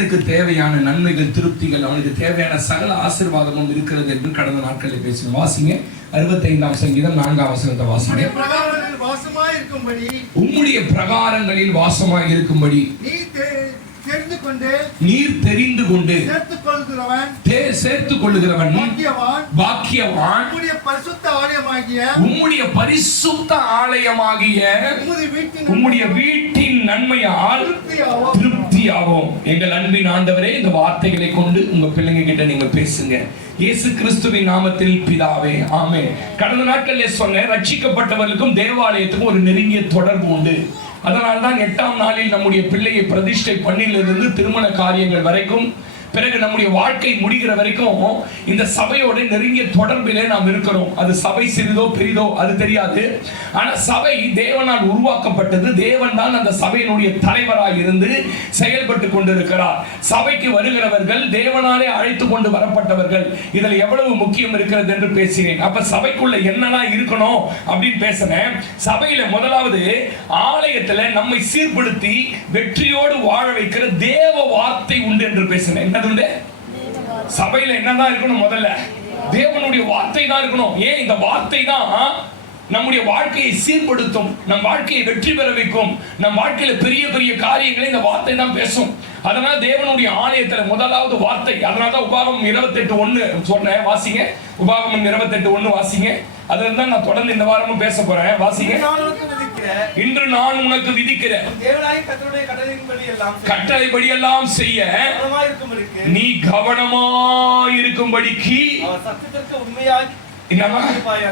மனிதனுக்கு தேவையான நன்மைகள், திருப்திகள், அவனுக்கு தேவையான சகல ஆசீர்வாதமும் இருக்கிறது என்று கடந்த நாட்களில் பேசினோம். வாசிங்க 65ஆம் சங்கீதம் 4ஆம் வசனத்தை வாசிங்க. உம்முடைய பிரகாரங்களில் வாசமாய் இருக்கும்படி நீர் தெரிந்து கொண்டு சேர்த்துக் கொள்ளுகிறவன் பாக்கியவான். உம்முடைய பரிசுத்த ஆலயமாகிய உம்முடைய வீட்டின் நன்மையால் திருப்தியாகும். எங்கள் அன்பின் ஆண்டவரே, இந்த வார்த்தைகளை கொண்டு உங்க பிள்ளைங்க கிட்ட நீங்க பேசுங்க. இயேசு கிறிஸ்துவின் நாமத்தில் பிதாவே, ஆமென். கடந்த நாட்களில் சொன்ன ரட்சிக்கப்பட்டவர்களுக்கும் தேவாலயத்துக்கும் ஒரு நெருங்கிய தொடர்பு உண்டு. அதனால்தான் 8ஆம் நாளில் நம்முடைய பிள்ளையை பிரதிஷ்டை பண்ணிலிருந்து திருமண காரியங்கள் வரைக்கும், பிறகு நம்முடைய வாழ்க்கை முடிகிற வரைக்கும் இந்த சபையோட நெருங்கிய தொடர்பிலே நாம் இருக்கிறோம். அது சபை சிறிதோ பெரிதோ அது தெரியாது. ஆனா சபை தேவனால் உருவாக்கப்பட்டது. தேவன் தான் அந்த சபையினுடைய தலைவராக இருந்து செயல்பட்டு கொண்டிருக்கிறார். சபைக்கு வருகிறவர்கள் தேவனாலே அழைத்து கொண்டு வரப்பட்டவர்கள். இதுல எவ்வளவு முக்கியம் இருக்கிறது என்று பேசினேன். அப்ப சபைக்குள்ள என்னெல்லாம் இருக்கணும் அப்படின்னு பேசினேன். சபையில முதலாவது ஆலயத்துல நம்மை சீர்படுத்தி வெற்றியோடு வாழ வைக்கிற தேவ வார்த்தை உண்டு என்று பேசினேன். சபையில என்னதான் இருக்கணும்? முதல்ல தேவனுடைய வார்த்தை தான் இருக்கணும். ஏன்? இந்த வார்த்தை தான் நம்முடைய வாழ்க்கையை சீர்படுத்தும், நம் வாழ்க்கையை வெற்றி பெற வைக்கும், நம் வாழ்க்கையில பெரிய பெரிய காரியங்களை இந்த வார்த்தை தான் பேசும். அதனால தேவனுடைய ஆலயத்துல முதலாவது வார்த்தை. அதனாலதான் உபாகமம் 28:1 சொன்னேன். வாசிங்க. உபாகமம் 28:1 வாசிங்க. அதுல தான் நான் தொடர்ந்து இந்த வாரமும் பேச போறேன். வாசிங்க. இன்று நான் உனக்கு விதிக்கிற கட்டளைப்படி எல்லாம் செய்ய நீ கவனமாய் இருக்கும்படிக்கு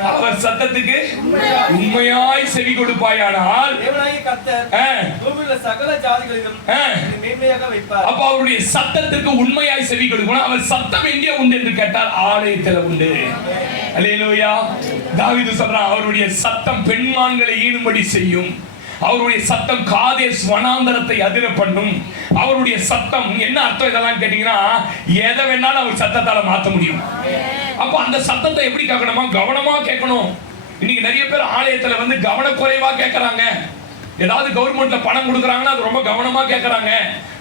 அவர் சத்தத்துக்கு உண்மையாய் செவி கொடுப்பாயானால் அப்ப அவருடைய சத்தத்துக்கு உண்மையாய் செவி கொடுக்கணும். அவர் சத்தம் எங்கே உண்டு என்று கேட்டால் ஆலயத்தில் உண்டு. அல்லேலூயா. தாவீது சொல்றான், அவருடைய சத்தம் பெண்மான்களை ஈனும்படி செய்யும். அவருடைய சத்தம் காதேஸ் வனாந்தரத்தை அதிர பண்ணும். அவருடைய சத்தம் என்ன அர்த்தம் இதெல்லாம் கேட்டீங்கன்னா, எதை வேணாலும் அவர் சத்தத்தால மாற்ற முடியும். அப்ப அந்த சத்தத்தை எப்படி கேட்கணுமா? கவனமா கேட்கணும். இன்னைக்கு நிறைய பேர் ஆலயத்துல வந்து கவனக்குறைவா கேட்கறாங்க. ஏதாவது கவர்மெண்ட்ல பணம் கொடுக்குறாங்கன்னா அது ரொம்ப கவனமா கேட்கறாங்க.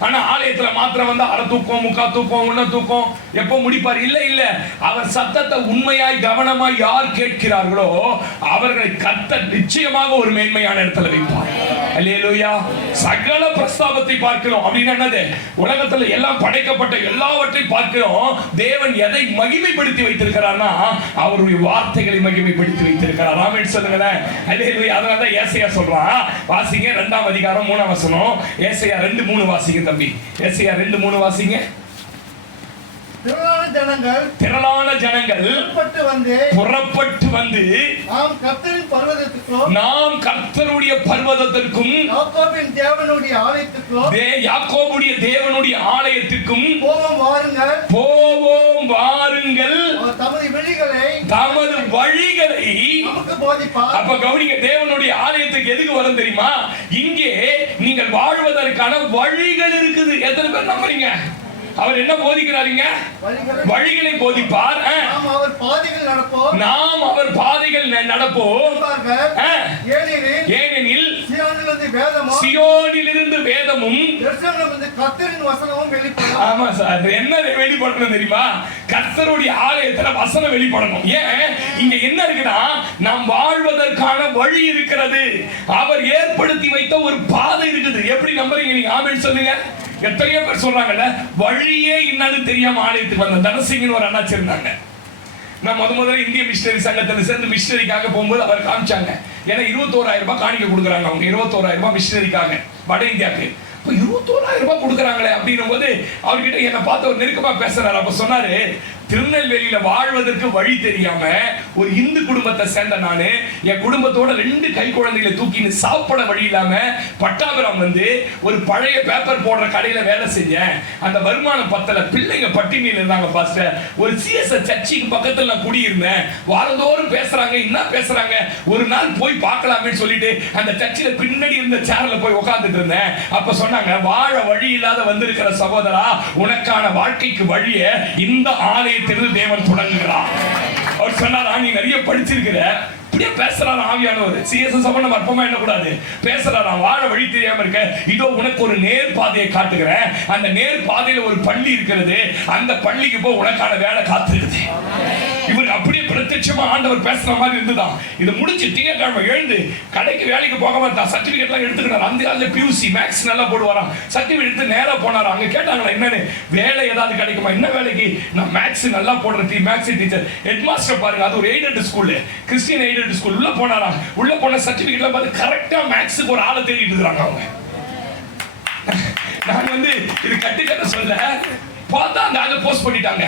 ஆனா ஆலயத்துல மாத்திரம் வந்து அரை தூக்கம், முக்கா தூக்கம், உன்ன தூக்கம், எப்போ முடிப்பார்? இல்ல இல்ல, அவர் சத்தத்தை உண்மையாய் கவனமாய் யார் கேட்கிறார்களோ அவர்களை கர்த்தர் நிச்சயமாக ஒரு மேன்மையான இடத்துல வைப்பார். அல்லேலூயா. சகல பிரஸ்தாபத்தை பார்க்கிறோம். அப்படின்னா என்னது? உலகத்துல எல்லாம் படைக்கப்பட்ட எல்லாவற்றையும் பார்க்கிறோம். தேவன் எதை மகிமைப்படுத்தி வைத்திருக்கிறார்னா அவருடைய வார்த்தைகளை மகிமைப்படுத்தி வைத்திருக்கிறார். ஆமென் சொல்லுங்களேன். அல்லேலூயா. அதனால தான் ஏசாயா சொல்றான். வாசிங்க 2ஆம் அதிகாரம் 3ஆம் வசனம். ஏசாயா 2:3 வாசிங்க தம்பி. ஏசாயா 2:3 வாசிங்க. திரளான ஜனங்கள் புறப்பட்டு வந்து நாம் கர்த்தருடைய பர்வதத்திற்கும் யாக்கோபுடைய தேவனுடைய ஆலயத்திற்கும் போவோம் வாருங்கள், தமது வழிகளை. அப்ப கவனிங்க, தேவனுடைய ஆலயத்துக்கு எதுக்கு வரும் தெரியுமா? இங்கே நீங்கள் வாழ்வதற்கான வழிகள் இருக்குது. எத்தனை பேர் நம்புறீங்க? அவர் என்ன போதிக்கிறாருங்க? வழிகளை போதிப்பார். நாம் அவர் பாதைகள் நடப்போம். ஏனெனில் சியோனிலிருந்து வேதமும் ஆமா சார், என்ன வெளிப்படணும் தெரியுமா? கர்த்தருடைய ஆலயத்துல வசனம் வெளிப்படணும். ஏன்? இங்க என்ன இருக்குன்னா, நாம் வாழ்வதற்கான வழி இருக்கிறது. அவர் ஏற்படுத்தி வைத்த ஒரு பாதை இருக்குது. எப்படி நம்புறீங்க நீங்க? ஆமென் சொல்லுங்க. எத்தனையோ பேர் சொல்றாங்கல்ல, வழியே என்னன்னு தெரியாம ஆலயத்துக்கு வந்த தனசிங்கன்னு ஒரு அண்ணாச்சி இருந்தாங்க. நான் முதல்ல இந்திய மிஷனரி சங்கத்தில் சேர்ந்து மிஷனரிக்காக போகும்போது அவர் காமிச்சாங்க. ஏன்னா 21,000 ரூபாய் காணிக்க கொடுக்குறாங்க. அவங்க 21,000 ரூபாய் மிஷனரிக்காக வட இந்தியாவுக்கு. இப்போ 21,000 ரூபாய் கொடுக்குறாங்களே அப்படின்னும் போது அவர்கிட்ட என்னை பார்த்து ஒரு நெருக்கமா பேசுறாரு. அப்ப சொன்னாரு, திருநெல்வேலியில வாழ்வதற்கு வழி தெரியாம ஒரு இந்து குடும்பத்தை சேர்ந்த நானு என் குடும்பத்தோட 2 கை குழந்தைகளை தூக்கின்னு சாப்பிட வழி இல்லாம பட்டாபுரம் வந்து ஒரு பழைய பேப்பர் போடுற கடையில வேலை செஞ்சேன். அந்த வருமானம் பத்தல, பிள்ளைங்க பட்டினியில இருந்தாங்க. பாஸ்டர், ஒரு சிஎஸ்ஐ சர்ச்சுக்கு பக்கத்துல நான் குடியிருந்தேன். வாரந்தோறும் பேசுறாங்க, என்ன பேசுறாங்க, ஒரு நாள் போய் பார்க்கலாமே சொல்லிட்டு அந்த சர்ச்சில பின்னாடி இருந்த சேர்ல போய் உட்கார்ந்துட்டு இருந்தேன். அப்ப சொன்னாங்க, வாழ வழி இல்லாத வந்திருக்கிற சகோதரா, உனக்கான வாழ்க்கைக்கு வழியை இந்த ஆலய தேவன் தொடங்குகிறார். அவர் சொன்னார், நீ நிறைய படிச்சிருக்கிற, அப்படியே பேசுறாரு ஆவியானவர். சிஎஸ்எஸ் சபை அற்பமா எண்ணக்கூடாது. பேசுறாரு, வாழ வழி தெரியாம இருக்க, இதோ உனக்கு ஒரு நேர் பாதையை காட்டுகிறேன். அந்த நேர் பாதையில ஒரு பள்ளி இருக்கிறது, அந்த பள்ளிக்கு போ, உனக்கான வேலை காத்திருக்குது. இவர் அப்படியே பிரத்யட்சமா ஆண்டவர் பேசுற மாதிரி இருந்துதான். இது முடிச்சு திங்கட்கிழமை எழுந்து கடைக்கு வேலைக்கு போக மாட்டான். சர்டிபிகேட் எல்லாம் எடுத்துக்கிட்டார். அந்த காலத்துல பியூசி மேக்ஸ் நல்லா போடுவாராம். சர்டிபிகேட் எடுத்து நேரா போனாராம். அங்க கேட்டாங்களா என்னன்னு, வேலை ஏதாவது கிடைக்குமா? என்ன வேலைக்கு? நான் மேக்ஸ் நல்லா போடுறேன், மேக்ஸ் டீச்சர். ஹெட் மாஸ்டர் பாருங்க, அது ஒரு aided school, Christian aided school. உள்ள போனாராம். உள்ள போன சர்டிபிகேட்லாம் பார்த்து கரெக்டா மேக்ஸுக்கு ஒரு ஆளை தேடிட்டு இருக்காங்க அவங்க. நான் வந்து இது கட்டுக்கட்ட சொல்ல பார்த்தா அந்த ஆளை போஸ்ட் பண்ணிட்டாங்க.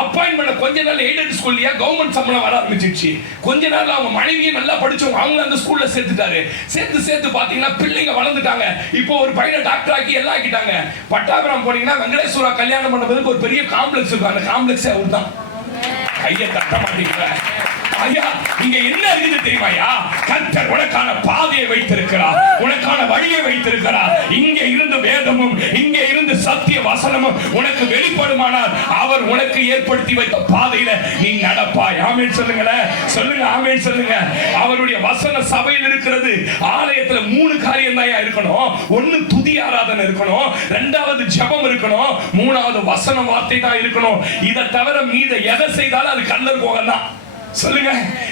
அப்பாயின்மெண்ட் கொஞ்ச நாள் எய்டட் ஸ்கூல்லையா கவர்மெண்ட் சம்பளம் வர ஆரம்பிச்சிருச்சு. கொஞ்ச நாள் அவங்க மனைவியும் நல்லா படிச்சவங்க, அவங்க அந்த ஸ்கூல்ல சேர்த்துட்டாரு. சேர்த்து பாத்தீங்கன்னா பிள்ளைங்க வளர்ந்துட்டாங்க. இப்போ ஒரு பையனை டாக்டர் ஆக்கி எல்லாம் ஆக்கிட்டாங்க. பட்டாபுரம் போனீங்கன்னா வெங்கடேஸ்வரா கல்யாணம் பண்ணதுக்கு ஒரு பெரிய காம்ப்ளெக்ஸ் இருக்கும். அந்த காம்ப்ளெக்ஸே அவர் தான். கையை தட்ட மாட்டீங்க ஐயா. இங்க என்ன இருக்குது தெரியுமாயா? கர்த்தர் உனக்கான பாதையை வைத்திருக்கிறார், உனக்கான வழியை வைத்திருக்கிறார். இங்க இருந்து வேதமும் இங்க இருந்து சத்திய வசனமும் உனக்கு வெளிப்படுமானால் அவர் உனக்கு ஏற்படுத்தி வைத்த பாதையில நீ நடப்பாய். ஆமென் சொல்லுங்களேன், சொல்லுங்க ஆமென் சொல்லுங்க. அவருடைய வசன சபையில் இருக்கிறது. ஆலயத்துல 3 காரியம் தான் இருக்கணும். ஒன்னு துதி ஆராதனை இருக்கணும், 2வது ஜெபம் இருக்கணும், 3வது வசன வார்த்தை தான் இருக்கணும். இதை தவிர மீத எதை செய்தாலும் அது கல்லர் போகலாம். சொல்லுங்க.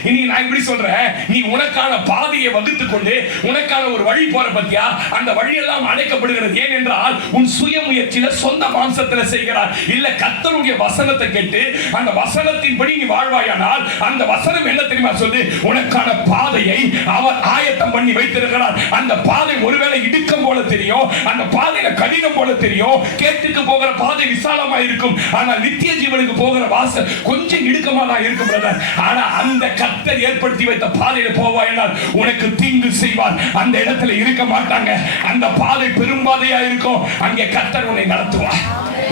இனி நான் இப்படி சொல்றேன், நீ உனக்கான பாதையை வகுத்து கொண்டு உனக்கான ஒரு வழி போற பத்தியா, அந்த வழியெல்லாம் அடைக்கப்படுகிறது. ஏனென்றால் உன் சுய முயற்சியில சொந்த மாம்சத்துல செய்கிறார். இல்ல கர்த்தருடைய வசனத்தை கேட்டு அந்த வசனத்தின்படி நீ வாழ்வாயானால் அந்த வசனம் என்ன தெரியுமா சொல்லு? உனக்கான பாதையை அவர் ஆயத்தம் பண்ணி வைத்திருக்கிறார். அந்த பாதை ஒருவேளை இடுக்கம் போல தெரியும், அந்த பாதையில கடினம் போல தெரியும். கேட்டுக்கு போகிற பாதை விசாலமா இருக்கும், ஆனால் நித்திய ஜீவனுக்கு போகிற வாசல் கொஞ்சம் இடுக்கமா தான் இருக்கும் பிரதர். ஆனா அந்த கர்த்தர் ஏற்படுத்தி வைத்த பாதையில போவாயானால் உனக்கு தீங்கு செய்வார். அந்த இடத்துல இருக்க மாட்டாங்க. அந்த பாதை பெரும்பாதையா இருக்கும். அங்கே கர்த்தர் உன்னை நடத்துவார்.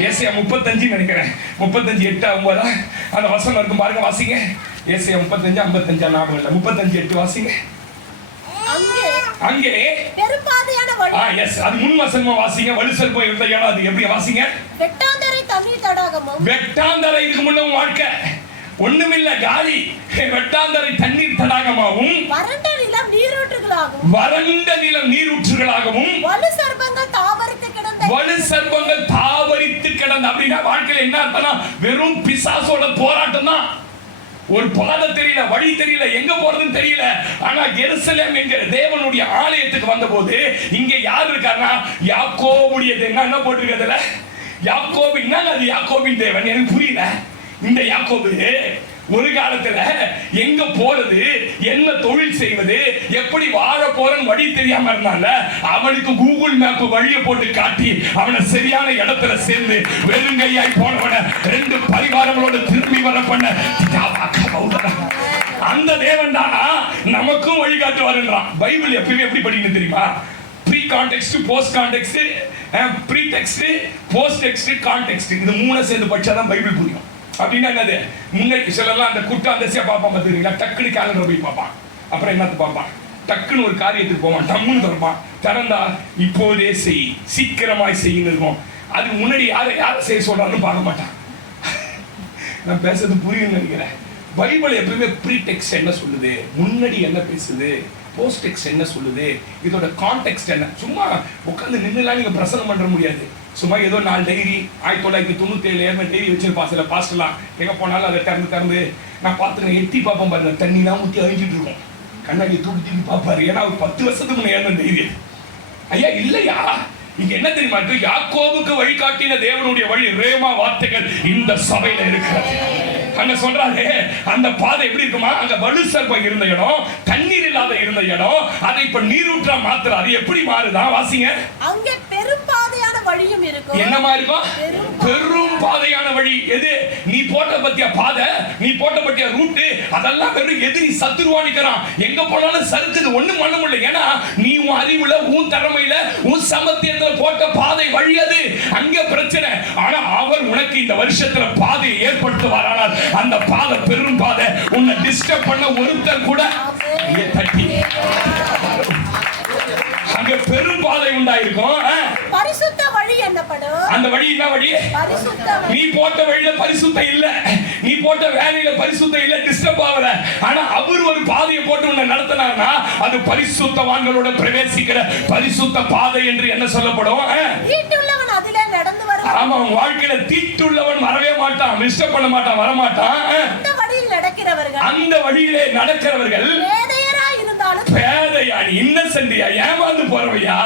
ஏசாயா 35 நினைக்கிறேன், 35:8-9 அந்த வசனம் இருக்கும் பாருங்க, வாசிங்க. ஏசாயா 35:55 ஞாபகம் இல்ல, 35:8 வாசிங்க. அங்கே பெரும்பாதையான வழி. எஸ், அது முன் வசனமா வாசிங்க. வலுசல் போய் இருந்த இடம் அது எப்படி வாசிங்க? வெட்டாந்தரை தண்ணீர் தடாகமும். வெட்டாந்தரை இதுக்கு முன்ன வாழ்க்கை ஒண்ணுமில்ல, காலி. வெட்டாந்தரை தண்ணீர் தடாகமாகவும் வறண்ட நிலம் நீரூற்றுகளாகவும் வலு சர்ப்பங்கள் தாவரித்து கிடந்த அப்படின்னா வாழ்க்கையில என்ன அர்த்தம்னா வெறும் பிசாசோட போராட்டம் தான். ஒரு பாதை தெரியல, வழி தெரியல, எங்க போறதுன்னு தெரியல. ஆனா எருசலேம் என்கிற தேவனுடைய ஆலயத்துக்கு வந்தபோது இங்க யார் இருக்காருன்னா யாக்கோபுடைய தேவன். என்ன போட்டிருக்கிறதுல யாக்கோபு? என்னங்க அது யாக்கோபின் தேவன்? எனக்கு புரியல. இந்த யாக்கோபு ஒரு காலத்துல எங்க போறது, என்ன தொழில் செய்வது, எப்படி வாழ போறன்னு வழி தெரியாம இருந்தால அவனுக்கு கூகுள் மேப் வழியை போட்டு காட்டி அவனை சரியான இடத்துல சேர்ந்து வெறுங்கையாய் போனவன 2 பரிவாரங்களோட திரும்பி வர பண்ண அந்த தேவன் தானா நமக்கும் வழிகாட்டுவாருன்றான். பைபிள் எப்பயுமே எப்படி படிக்கணும் தெரியுமா? Pre context, post context, pre text, post text, context. இது 3 சேர்ந்து படிச்சாதான் பைபிள் புரியும். அப்படின்னா என்னது? முன்னாடி சிலர்லாம் அந்த குட்டா அந்தசியா பார்ப்பான் பார்த்துருக்கீங்களா? டக்குனு கேலண்டர் போய் பார்ப்பான், அப்புறம் என்னத்து பார்ப்பான், டக்குன்னு ஒரு காரியத்துக்கு போவான், டம்முன்னு திறப்பான், திறந்தா இப்போதே செய், சீக்கிரமாய் செய்யணும் இருக்கும். அதுக்கு முன்னாடி யாரை செய்ய சொல்றாருன்னு பார்க்க மாட்டான். நான் பேசுறது புரியும் நினைக்கிறேன். பைபிள் எப்பவுமே ப்ரீ டெக்ஸ்ட் என்ன சொல்லுது, முன்னாடி என்ன பேசுது, போஸ்ட் டெக்ஸ்ட் என்ன சொல்லுது, இதோட கான்டெக்ஸ்ட் என்ன. சும்மா உட்காந்து நின்றுலாம் நீங்க பிரசங்கம் பண்ண முடியாது. சும்மா ஏதோ 4 டைரி 1997 டைரி வச்சிருப்பா சில பாஸ்டர்லாம். எங்க போனாலும் அதை திறந்து நான் பார்த்துக்கிறேன், எட்டி பார்ப்பேன் பாருங்க, தண்ணிலாம் ஊற்றி அழிஞ்சிட்டு இருக்கும். கண்ணாடியை தூக்கி பார்ப்பாரு. ஏன்னா ஒரு 10 வருஷத்துக்கு முன்னே ஏறின டைரி. ஐயா இல்லையா, இங்க என்ன தெரியுமா? யாக்கோபுக்கு வழிகாட்டின தேவனுடைய வழி ரேமா வார்த்தைகள் இந்த சபையில இருக்கிறது. அங்க சொல்றாரு அந்த பாதை எப்படி இருக்குமா? அங்க வலு சர்ப்பம் இருந்த இடம், தண்ணீர் இல்லாத இருந்த இடம், அதை இப்ப நீரூற்றா மாத்துறாரு. எப்படி மாறுதா? வாசிங்க. அங்க பெரும் பாதையான வழியும் இருக்கும். என்னமா இருக்கும்? பெரும் பாதையான வழி. எது? நீ போட்ட பத்தியா பாதை, நீ போட்ட பத்தியா ரூட், அதெல்லாம் வெறும் எதிரி சத்துருவானிக்கிறான். எங்க போனாலும் சறுக்குது, ஒண்ணும் பண்ண முடியல. ஏன்னா நீ உன் அறிவுல, உன் திறமையில, உன் சமத்தியத்துல போட்ட பாதை வழி அது. அங்க பிரச்சனை. ஆனா அவர் உனக்கு இந்த வருஷத்துல பாதையை ஏற்படுத்துவார். ஆனால் அந்த பாதை பெரும் பாதை. உன்னை டிஸ்டர்ப் பண்ண ஒருத்தர் கூட இங்க தட்டி அங்க பெரும் பாதை உண்டாயிருக்கும். பரிசுத்த வழி என்னப்படும். அந்த வழி என்ன வழி? நீ போட்ட வழியில பரிசுத்தம் இல்ல, நீ போட்ட வேலையில பரிசுத்தம் இல்ல, டிஸ்டர்ப் ஆகல. ஆனா அவர் ஒரு பாதையை போட்டு உன்னை நடத்தினார்னா அது பரிசுத்தவான்களோட பிரவேசிக்கிற பரிசுத்த பாதை என்று என்ன சொல்லப்படும்? தீட்டுள்ளவன் அதிலே நடந்து வருவான். ஆமா, வாழ்க்கையில தீட்டுள்ளவன் வரவே மாட்டான், டிஸ்டர்ப் பண்ண மாட்டான், வர மாட்டான். அந்த வழியில் நடக்கிறவர்கள், அந்த வழியிலே நடக்கிறவர்கள் பேதையா, இன்னசென்ட்யா, ஏமாந்து போறவையா.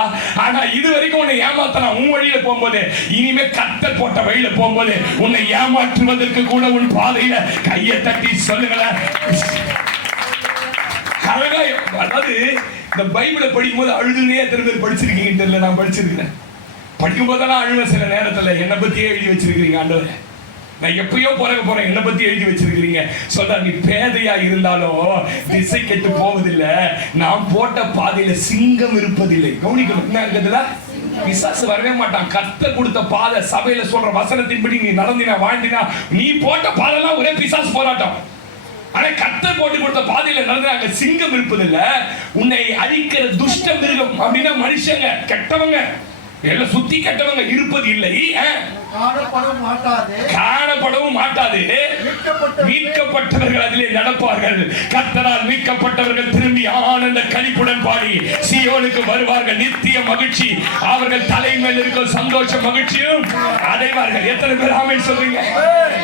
ஆனா இது வரைக்கும் உன்னை ஏமாத்தலாம். உன் வழியில போகும்போது, இனிமே கர்த்தர் போட்ட வழியில போகும்போது உன்னை ஏமாற்றுவதற்கு கூட உன் பாதையில கையை தட்டி சொல்லுங்களேன். அழகா, அதாவது இந்த பைபிளை படிக்கும் போது அழுதுனே எத்தனை பேர் படிச்சிருக்கீங்க தெரியல. நான் படிச்சிருக்கிறேன். படிக்கும் போதெல்லாம் அழுவேன். சில நேரத்துல என்னை பத்தியே எழுதி வச்சிருக்கிறீங்க ஆண்டவரே, நான் எப்பயோ போறேன், என்னை பத்தி எழுதி வச்சிருக்கிறீங்க. சொல்ற, நீ பேதையா இருந்தாலும் திசை கெட்டு போவதில்லை, நான் போட்ட பாதையில சிங்கம் இருப்பதில்லை. கவனிக்கணும், என்ன இருக்குதுல? பிசாசு வரவே மாட்டான். கர்த்தர் கொடுத்த பாதை, சபையில சொல்ற வசனத்தின்படி நீ நடந்தினா வாழ்ந்தினா, நீ போட்ட பாதைலாம் ஒரே பிசாசு போராட்டம். ஆனா கர்த்தர் போட்டு கொடுத்த பாதையில நடந்தாங்க, சிங்கம் இருப்பதில்லை. உன்னை அழிக்கிற துஷ்ட மிருகம் அப்படின்னா மனுஷங்க, கெட்டவங்க, எல்லாம் சுத்தி கெட்டவங்க இருப்பது இல்லை, காணப்படவும் மாட்டாது. மீட்கப்பட்டவர்கள் அதிலே நடப்பார்கள். கர்த்தரால் மீட்கப்பட்டவர்கள் திரும்பி ஆனந்த களிப்புடன் பாடி சீயோனுக்கு வருவார்கள். நித்திய மகிழ்ச்சி அவர்கள் தலைமையில் இருக்கிற சந்தோஷ மகிழ்ச்சியும் அடைவார்கள். எத்தனை பேர் ஆமென் சொல்றீங்க?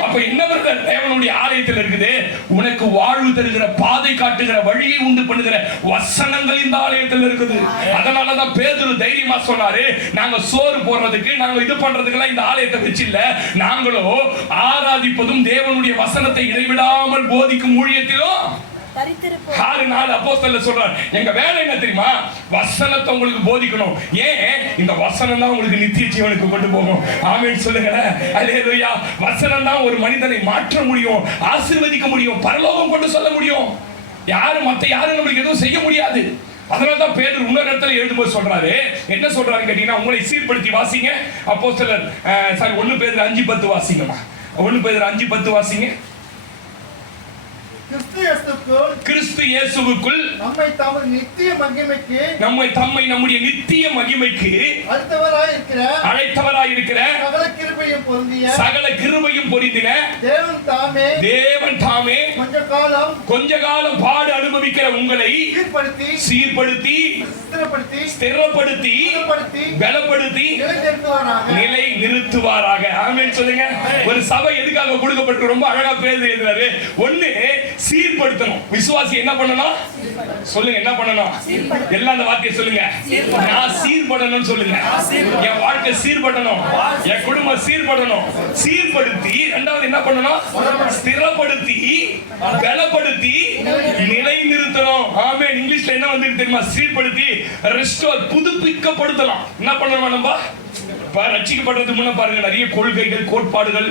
அப்ப என்னவர்கள் தேவனுடைய ஆலயத்தில் இருக்குது? உனக்கு வாழ்வு தருகிற, பாதை காட்டுகிற, வழியை உண்டு பண்ணுகிற வசனங்கள் இந்த ஆலயத்தில் இருக்குது. அதனாலதான் பேதுரு தைரியமா சொன்னாரு, நாங்க சோறு போடுறதுக்கு, நாங்க இது பண்றதுக்கு இந்த ஆலயத்தை வச்சு இல்ல, நாங்களோ ஆராதிப்பதும் தேவனுடைய வசனத்தை இடைவிடாமல் போதிக்கும் ஊழியத்திலும் 6 நாள் அப்போஸ்தலர் சொல்றார், எங்க வேலை என்ன தெரியுமா? வசனத்தை உங்களுக்கு போதிக்கணும். ஏன்? இந்த வசனம் தான் உங்களுக்கு நித்திய ஜீவனுக்கு கொண்டு போகும். ஆமென் சொல்லுங்க. அல்லேலூயா. வசனம் தான் ஒரு மனிதனை மாற்ற முடியும், ஆசீர்வதிக்க முடியும், பரலோகம் கொண்டு சொல்ல முடியும். மத்த யாரும் நம்மளுக்கு எதுவும் செய்ய முடியாது. அதனாலதான் பேதுரு இன்னொரு இடத்துல எழுதும்போது சொல்றாரு, என்ன சொல்றாரு கேட்டீங்கன்னா, உங்களை சீர்படுத்தி வாசிங்க. அப்போஸ்தலர் 1 பேதுரு 5:10 வாசிங்கம்மா. 1 பேதுரு 5:10 வாசிங்க. கிறிஸ்து இயேசுவுக்குள் நம்மை நம்முடைய நித்திய மகிமைக்கு அழைத்தவராய் இருக்கிற சகல கிருபையும் பொருந்தின தேவன் தாமே கொஞ்ச காலம் பாடு அனுபவிக்கிற உங்களை சீர்படுத்தி ஸ்திரப்படுத்தி பலப்படுத்தி நிலை நிறுத்துவாராக. ஆமென் சொல்லுங்க. ஒரு சபை எதுக்காக கொடுக்கப்பட்டு ரொம்ப அழகா பேசுறாரு. ஒண்ணு, சீர்படுத்தணும். விசுவாசி என்ன பண்ணணும் சொல்லுங்க? என்ன பண்ணணும்? எல்லாம் அந்த வார்த்தையை சொல்லுங்க. நான் சீர்படணும் சொல்லுங்க. என் வாழ்க்கை சீர்படணும், என் குடும்பம் சீர்படணும். சீர்படுத்தி இரண்டாவது என்ன பண்ணணும்? ஸ்திரப்படுத்தி பலப்படுத்தி நிலை நிறுத்தணும். ஆமென். இங்கிலீஷ்ல என்ன வந்து தெரியுமா? சீர்படுத்தி ரெஸ்டோர், புதுப்பிக்கப்படுத்தலாம். என்ன பண்ணணும்? நம்ம ரட்சிக்கப்படுறதுக்கு முன்ன பாருங்க, நிறைய கொள்கைகள், கோட்பாடுகள்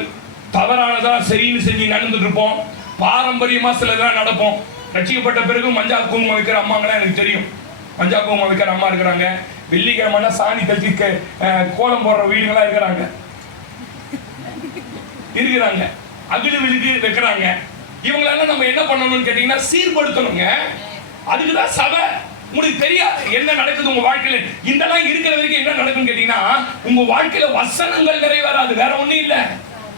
தவறானதா சரின்னு செஞ்சு நடந்துட்டு இருப்போம். பாரம்பரியமா சிலதான் நடப்போம். ரட்சிக்கப்பட்ட பிறகு மஞ்சா குங்குமம் வைக்கிற அம்மாங்களாம் எனக்கு தெரியும். மஞ்சா குங்குமம் வைக்கிற அம்மா இருக்கிறாங்க. வெள்ளிக்கிழமை சாணி கட்டி கோலம் போடுற வீடுகளா இருக்கிறாங்க. அகில விழுக்கு வைக்கிறாங்க. இவங்களெல்லாம் நம்ம என்ன பண்ணணும்னு கேட்டீங்கன்னா, சீர்படுத்தணுங்க. அதுக்குதான் சபை. உங்களுக்கு தெரியாது என்ன நடக்குது உங்க வாழ்க்கையில. இதெல்லாம் இருக்கிற வரைக்கும் என்ன நடக்கும்னு கேட்டீங்கன்னா, உங்க வாழ்க்கையில வசனங்கள் நிறைவேறாது, வேற ஒண்ணும் இல்ல.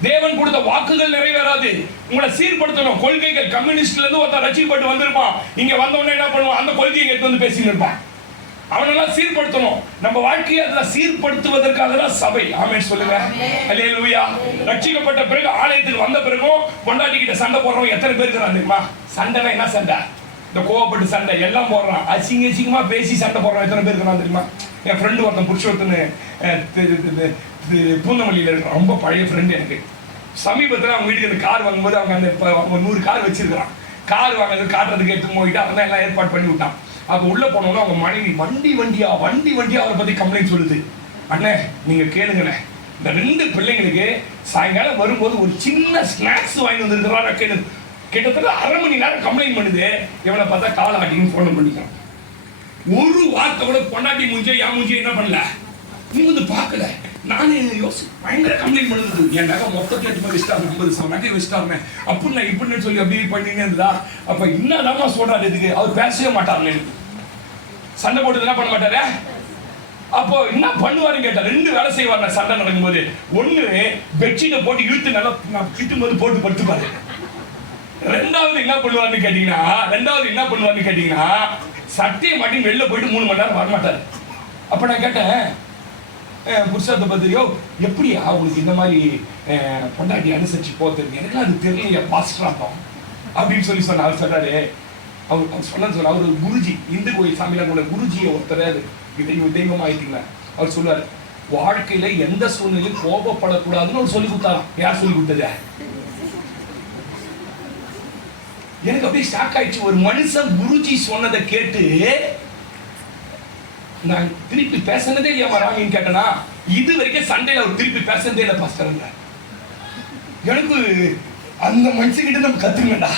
தேவன் கொடுத்த வாக்குகள் நிறைவேறாது. உங்களை சீர்படுத்தணும். கொள்கைகள், கம்யூனிஸ்ட்ல இருந்து ஒருத்தர் ரட்சிக்கப்பட்டு வந்திருப்பான். இங்க வந்த உடனே என்ன பண்ணுவான்? அந்த கொள்கையை எடுத்து வந்து பேசிட்டு இருப்பான். அவனெல்லாம் சீர்படுத்தணும். நம்ம வாழ்க்கையை அதெல்லாம் சீர்படுத்துவதற்காக தான் சபை. ஆமென் சொல்லுங்க. அல்லேலூயா. ரட்சிக்கப்பட்ட பிறகு ஆலயத்துக்கு வந்த பிறகும் பொண்டாட்டி கிட்ட சண்டை போடுறோம் எத்தனை பேர் இருக்கிறாங்க தெரியுமா? சண்டைனா என்ன சண்டை? இந்த கோவப்பட்டு சண்டை எல்லாம் போடுறான். அசிங்கமா பேசி சண்டை போடுறோம் எத்தனை பேர் இருக்கிறாங்க தெரியுமா? என் ஃப்ரெண்டு ஒருத்தன் புருஷோத்தன்னு பூந்தமல்லியில் இருக்கிற ரொம்ப பழைய ஃப்ரெண்டு எனக்கு. சமீபத்தில் அவங்க வீட்டுக்கு அந்த கார் வாங்கும்போது அவங்க 100 கார் வச்சிருக்கிறான். கார் வாங்குறது காட்டுறதுக்கு எடுத்து போயிட்டு அவன் தான் எல்லாம் ஏற்பாடு பண்ணி விட்டான். அப்போ உள்ள போனோம்னா அவங்க மனைவி வண்டி வண்டியா அவரை பத்தி கம்ப்ளைண்ட் சொல்லுது. அண்ணே நீங்க கேளுங்கண்ணே, இந்த 2 பிள்ளைங்களுக்கு சாயங்காலம் வரும்போது ஒரு சின்ன ஸ்நாக்ஸ் வாங்கி வந்துருக்கிறான். கிட்டத்தட்ட 1/2 மணி நேரம் கம்ப்ளைண்ட் பண்ணுது. இவனை பார்த்தா காலை ஆட்டின்னு போன் பண்ணிக்கலாம். ஒரு வார்த்தை கூட பொண்டாட்டி மூஞ்சியோ என் மூஞ்சியோ என்ன பண்ணல, நீ வந்து பார்க்கல. நானே பயங்கர கம்ப்ளைண்ட் பண்ணுது. என் நகை மொத்தத்தில் 8 வச்சுட்டாங்க, 50 நகை வச்சுட்டாங்க, அப்படின்னு இப்படின்னு சொல்லி அப்படி பண்ணினே இருந்தா. அப்ப என்னதாமா சொல்றாரு? இதுக்கு அவர் பேசவே மாட்டாருன்னு. சண்டை போட்டு என்ன பண்ண மாட்டாரு? அப்போ என்ன பண்ணுவாருன்னு கேட்டா, 2 வேலை செய்வார் சண்டை நடக்கும்போது. ஒண்ணு பெட்ஷீட்டை போட்டு இழுத்து நல்லா கிட்டும் போது போட்டு படுத்துப்பாரு. ரெண்டாவது என்ன பண்ணுவாருன்னு கேட்டீங்கன்னா சட்டையை மாட்டி வெளில போயிட்டு 3 மணி நேரம் வரமாட்டாரு. அப்ப நான் கேட்டேன் புருஷத்தை பத்திரியோ, எப்படியா அவங்களுக்கு இந்த மாதிரி பொண்டாட்டி அனுசரிச்சு போகிறது, எனக்குலாம் அது தெரியலையா பாஸ்டராப்போம் அப்படின்னு சொன்ன. அவர் சொல்றாரு, அவர் சொன்ன அவர் குருஜி, இந்து கோயில் சாமியில கூட குருஜியை ஒருத்தர் தெய்வம் ஆயிட்டீங்களா. அவர் சொல்லுவார், வாழ்க்கையில எந்த சூழ்நிலையும் கோபப்படக்கூடாதுன்னு அவர் சொல்லி கொடுத்தாராம். யார் சொல்லி கொடுத்தது? எனக்கு அப்படியே ஷாக் ஆயிடுச்சு. ஒரு மனுஷன் குருஜி சொன்னதை கேட்டு நான் திருப்பி பேசினதே இல்லையா ராமின்னு கேட்டனா, இது வரைக்கும் சண்டையில அவர் திருப்பி பேசினதே இல்லை பாஸ்டர். எனக்கு அந்த மனுஷங்கிட்ட நம்ம கத்துக்கணும்டா.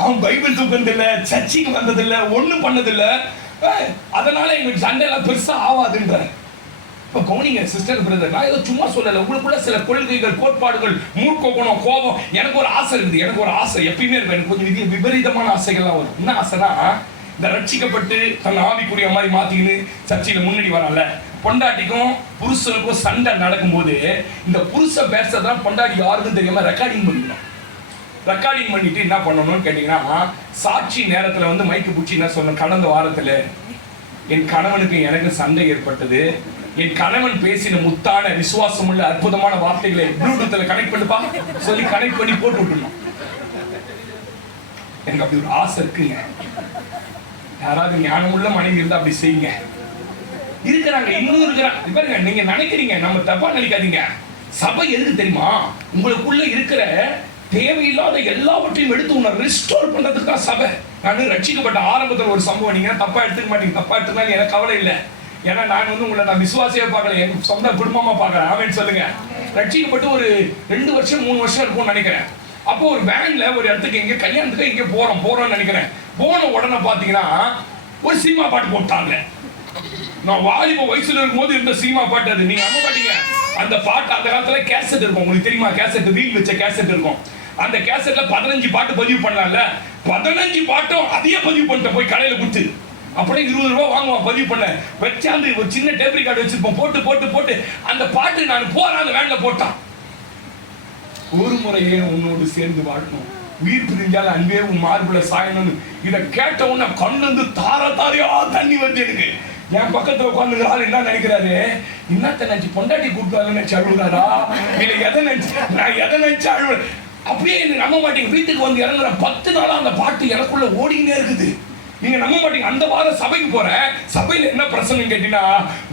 அவன் பைபிள் தூக்குறதில்லை, சர்ச்சைக்கு வந்ததில்லை, ஒண்ணும் பண்ணதில்லை, அதனால எங்களுக்கு சண்டையெல்லாம் பெருசா ஆகாதுன்ற. இப்ப கவுனிங்க சிஸ்டர் பிரதர், நான் ஏதோ சும்மா சொல்லலை. உங்களுக்குள்ள சில கொள்கைகள், கோட்பாடுகள், மூர்க்கோணம், கோபம். எனக்கு ஒரு ஆசை இருக்குது, எனக்கு ஒரு ஆசை எப்பயுமே இருக்கு. எனக்கு கொஞ்சம் விபரீதமான ஆசைகள்லாம் வரும். என்ன ஆசைனா, இந்த ரட்சிக்கப்பட்டு தன் ஆவிக்குரிய மாதிரி மாத்திக்கின்னு சர்ச்சையில முன்னாடி வரல, பொண்டாட்டிக்கும் புருஷனுக்கும் சண்டை நடக்கும்போது இந்த புருஷன் பேசுறதுதான் பொண்டாட்டி யாருக்கும் தெரியாம ரெக்கார்டிங் பண்ணிக்கணும். ரெக்கார்டிங் பண்ணிட்டு என்ன பண்ணணும்னு கேட்டீங்கன்னா, சாட்சி நேரத்துல வந்து மைக்கு பிடிச்சி என்ன சொல்லணும், கடந்த வாரத்துல என் கணவனுக்கு எனக்கு சண்டை ஏற்பட்டது, என் கணவன் பேசின முத்தான விசுவாசம் உள்ள அற்புதமான வார்த்தைகளை ப்ளூடூத்ல கனெக்ட் பண்ணுப்பா சொல்லி கனெக்ட் பண்ணி போட்டு விட்டுணும். எனக்கு அப்படி ஒரு ஆசை இருக்குங்க. யாராவது ஞானமுள்ள மனைவி இருந்தா அப்படி செய்யுங்க. இருக்கிறாங்க, இன்னும் இருக்கிறாங்க. பாருங்க, நீங்க நினைக்கிறீங்க, நம்ம தப்பா நினைக்காதீங்க. சபை எதுக்கு தெரியுமா? உங்களுக்குள்ள இருக்கிற தேவையில்லாத எல்லாவற்றையும் எடுத்து உன்னை ரிஸ்டோர் பண்றதுக்கு தான் சபை. நான் ரட்சிக்கப்பட்ட ஆரம்பத்தில் ஒரு சம்பவம், நீங்க தப்பா எடுத்துக்க மாட்டீங்க. தப்பா எடுத்துனாலும் எனக்கு கவலை இல்லை. ஏன்னா நான் வந்து உங்களை நான் விசுவாசியா பார்க்கல, என் சொந்த குடும்பமா பார்க்கறேன். ஆமென் சொல்லுங்க. ரட்சிக்கப்பட்டு ஒரு 2 வருஷம் 3 வருஷம் இருக்கும்னு நினைக்கிறேன். அப்போ ஒரு வேன்ல ஒரு இடத்துக்கு எங்க கல்யாணத்துக்கு இங்க போறோம்னு நினைக்கிறேன். போன உடனே பாத்தீங்கன்னா ஒரு சினிமா பாட்டு போட்டாங்க. நான் வாலிப வயசுல இருக்கும்போது இருந்த சினிமா பாட்டு அது. நீங்க நம்ப மாட்டீங்க, அந்த பாட்டு அந்த காலத்துல கேசட் இருக்கும். உங்களுக்கு தெரியுமா? கேசட், ரீல் வச்ச கேசட் இருக்கும். அந்த கேசட்ல 15 பாட்டு பதிவு பண்ணலாம்ல, 15 பாட்டும் அதையே பதிவு பண்ணிட்டு போய் கடையில கொடுத்து அப்படியே 20 ரூபாய் வாங்குவான் பதிவு பண்ண. வச்சாந்து ஒரு சின்ன டேப் ரெக்கார்டு வச்சிருப்போம். போட்டு அந்த பாட்டு நான் போறேன் அந்த வேன்ல போட்டான். ஒரு முறையே உன்னோடு சேர்ந்து வாழணும், உயிர் பிரிஞ்சால அன்பே உன் மார்புல சாயணும்னு இதை கேட்ட உடனே கண்ணு வந்து தாரையா தண்ணி வந்து எனக்கு. என் பக்கத்துல உட்காந்து ஆள் என்ன நினைக்கிறாரு, என்னத்த நினைச்சு பொண்டாட்டி கூப்பிட்டு நினைச்சு அழுகுறாரா, இல்ல நான் எதை நினைச்சு அழுகுறேன். அப்படியே எனக்கு நம்ப மாட்டீங்க. வீட்டுக்கு வந்து இறங்குற 10 நாளா அந்த பாட்டு எனக்குள்ள ஓடிக்கிட்டே இருக்குது. நீங்க நம்ப மாட்டீங்க. அந்த வாரம் சபைக்கு போறேன். சபையில என்ன பிரச்சனை கேட்டீங்கன்னா,